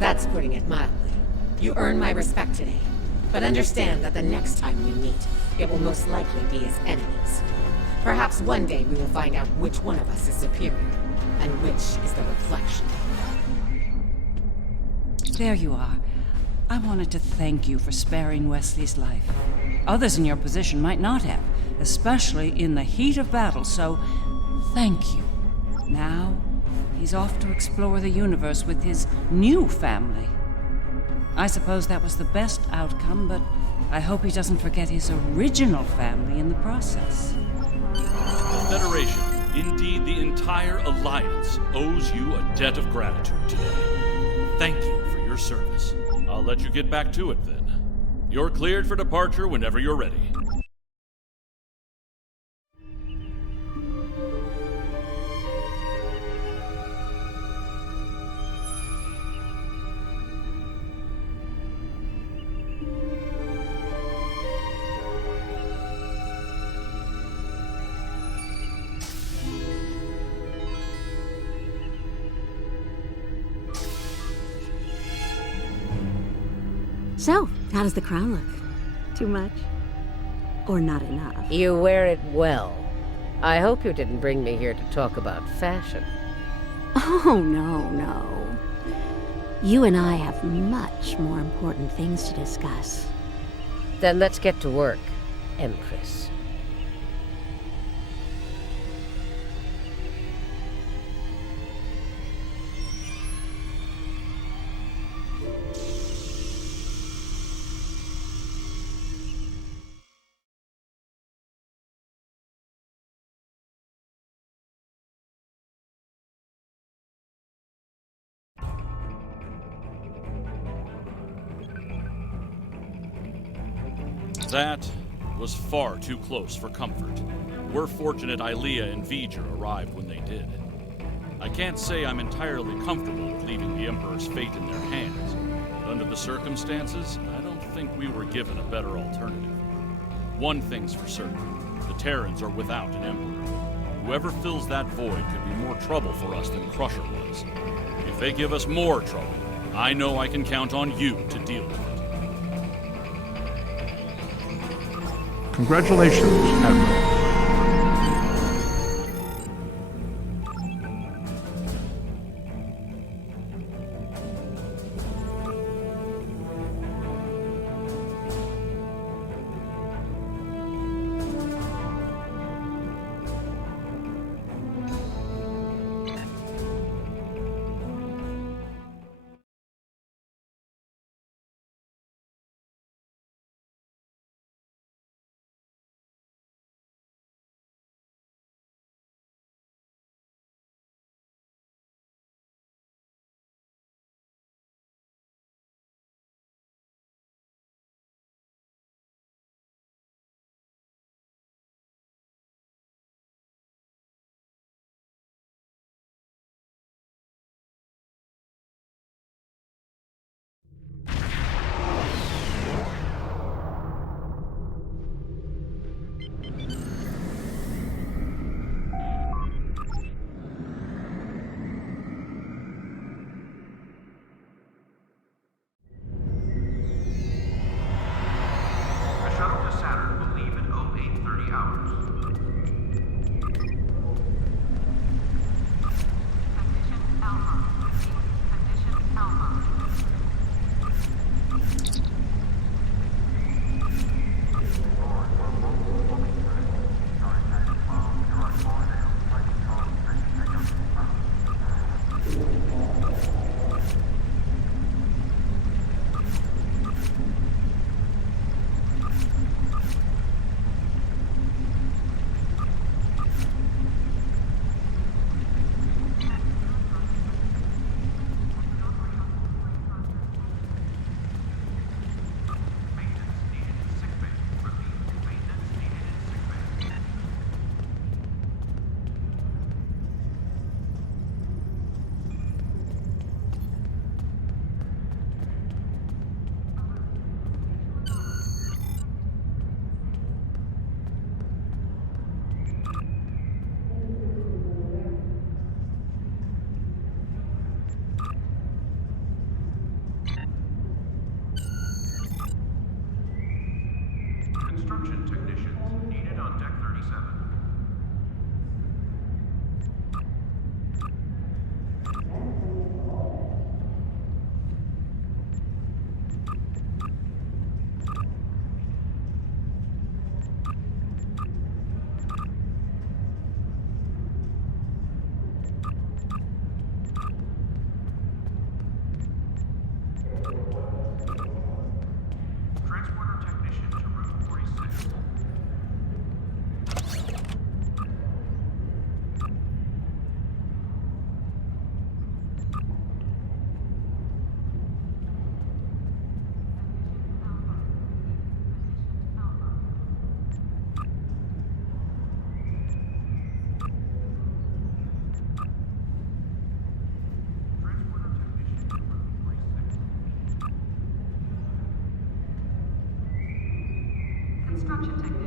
That's putting it mildly. You earned my respect today. But understand that the next time we meet, it will most likely be as enemies. Perhaps one day we will find out which one of us is superior, and which is the reflection. There you are. I wanted to thank you for sparing Wesley's life. Others in your position might not have, especially in the heat of battle, so thank you. Now, he's off to explore the universe with his new family. I suppose that was the best outcome, but I hope he doesn't forget his original family in the process. The Federation, indeed the entire Alliance, owes you a debt of gratitude today. Thank you for your service. I'll let you get back to it then. You're cleared for departure whenever you're ready. So, how does the crown look? Too much? Or not enough? You wear it well. I hope you didn't bring me here to talk about fashion. Oh, no. You and I have much more important things to discuss. Then let's get to work, Empress. That was far too close for comfort. We're fortunate Ilea and V'ger arrived when they did. I can't say I'm entirely comfortable with leaving the Emperor's fate in their hands, but under the circumstances, I don't think we were given a better alternative. One thing's for certain, the Terrans are without an Emperor. Whoever fills that void could be more trouble for us than Crusher was. If they give us more trouble, I know I can count on you to deal with it. Congratulations, Admiral. Construction technicians needed on Deck 37. Transporter technician to Route 46. Construction technician.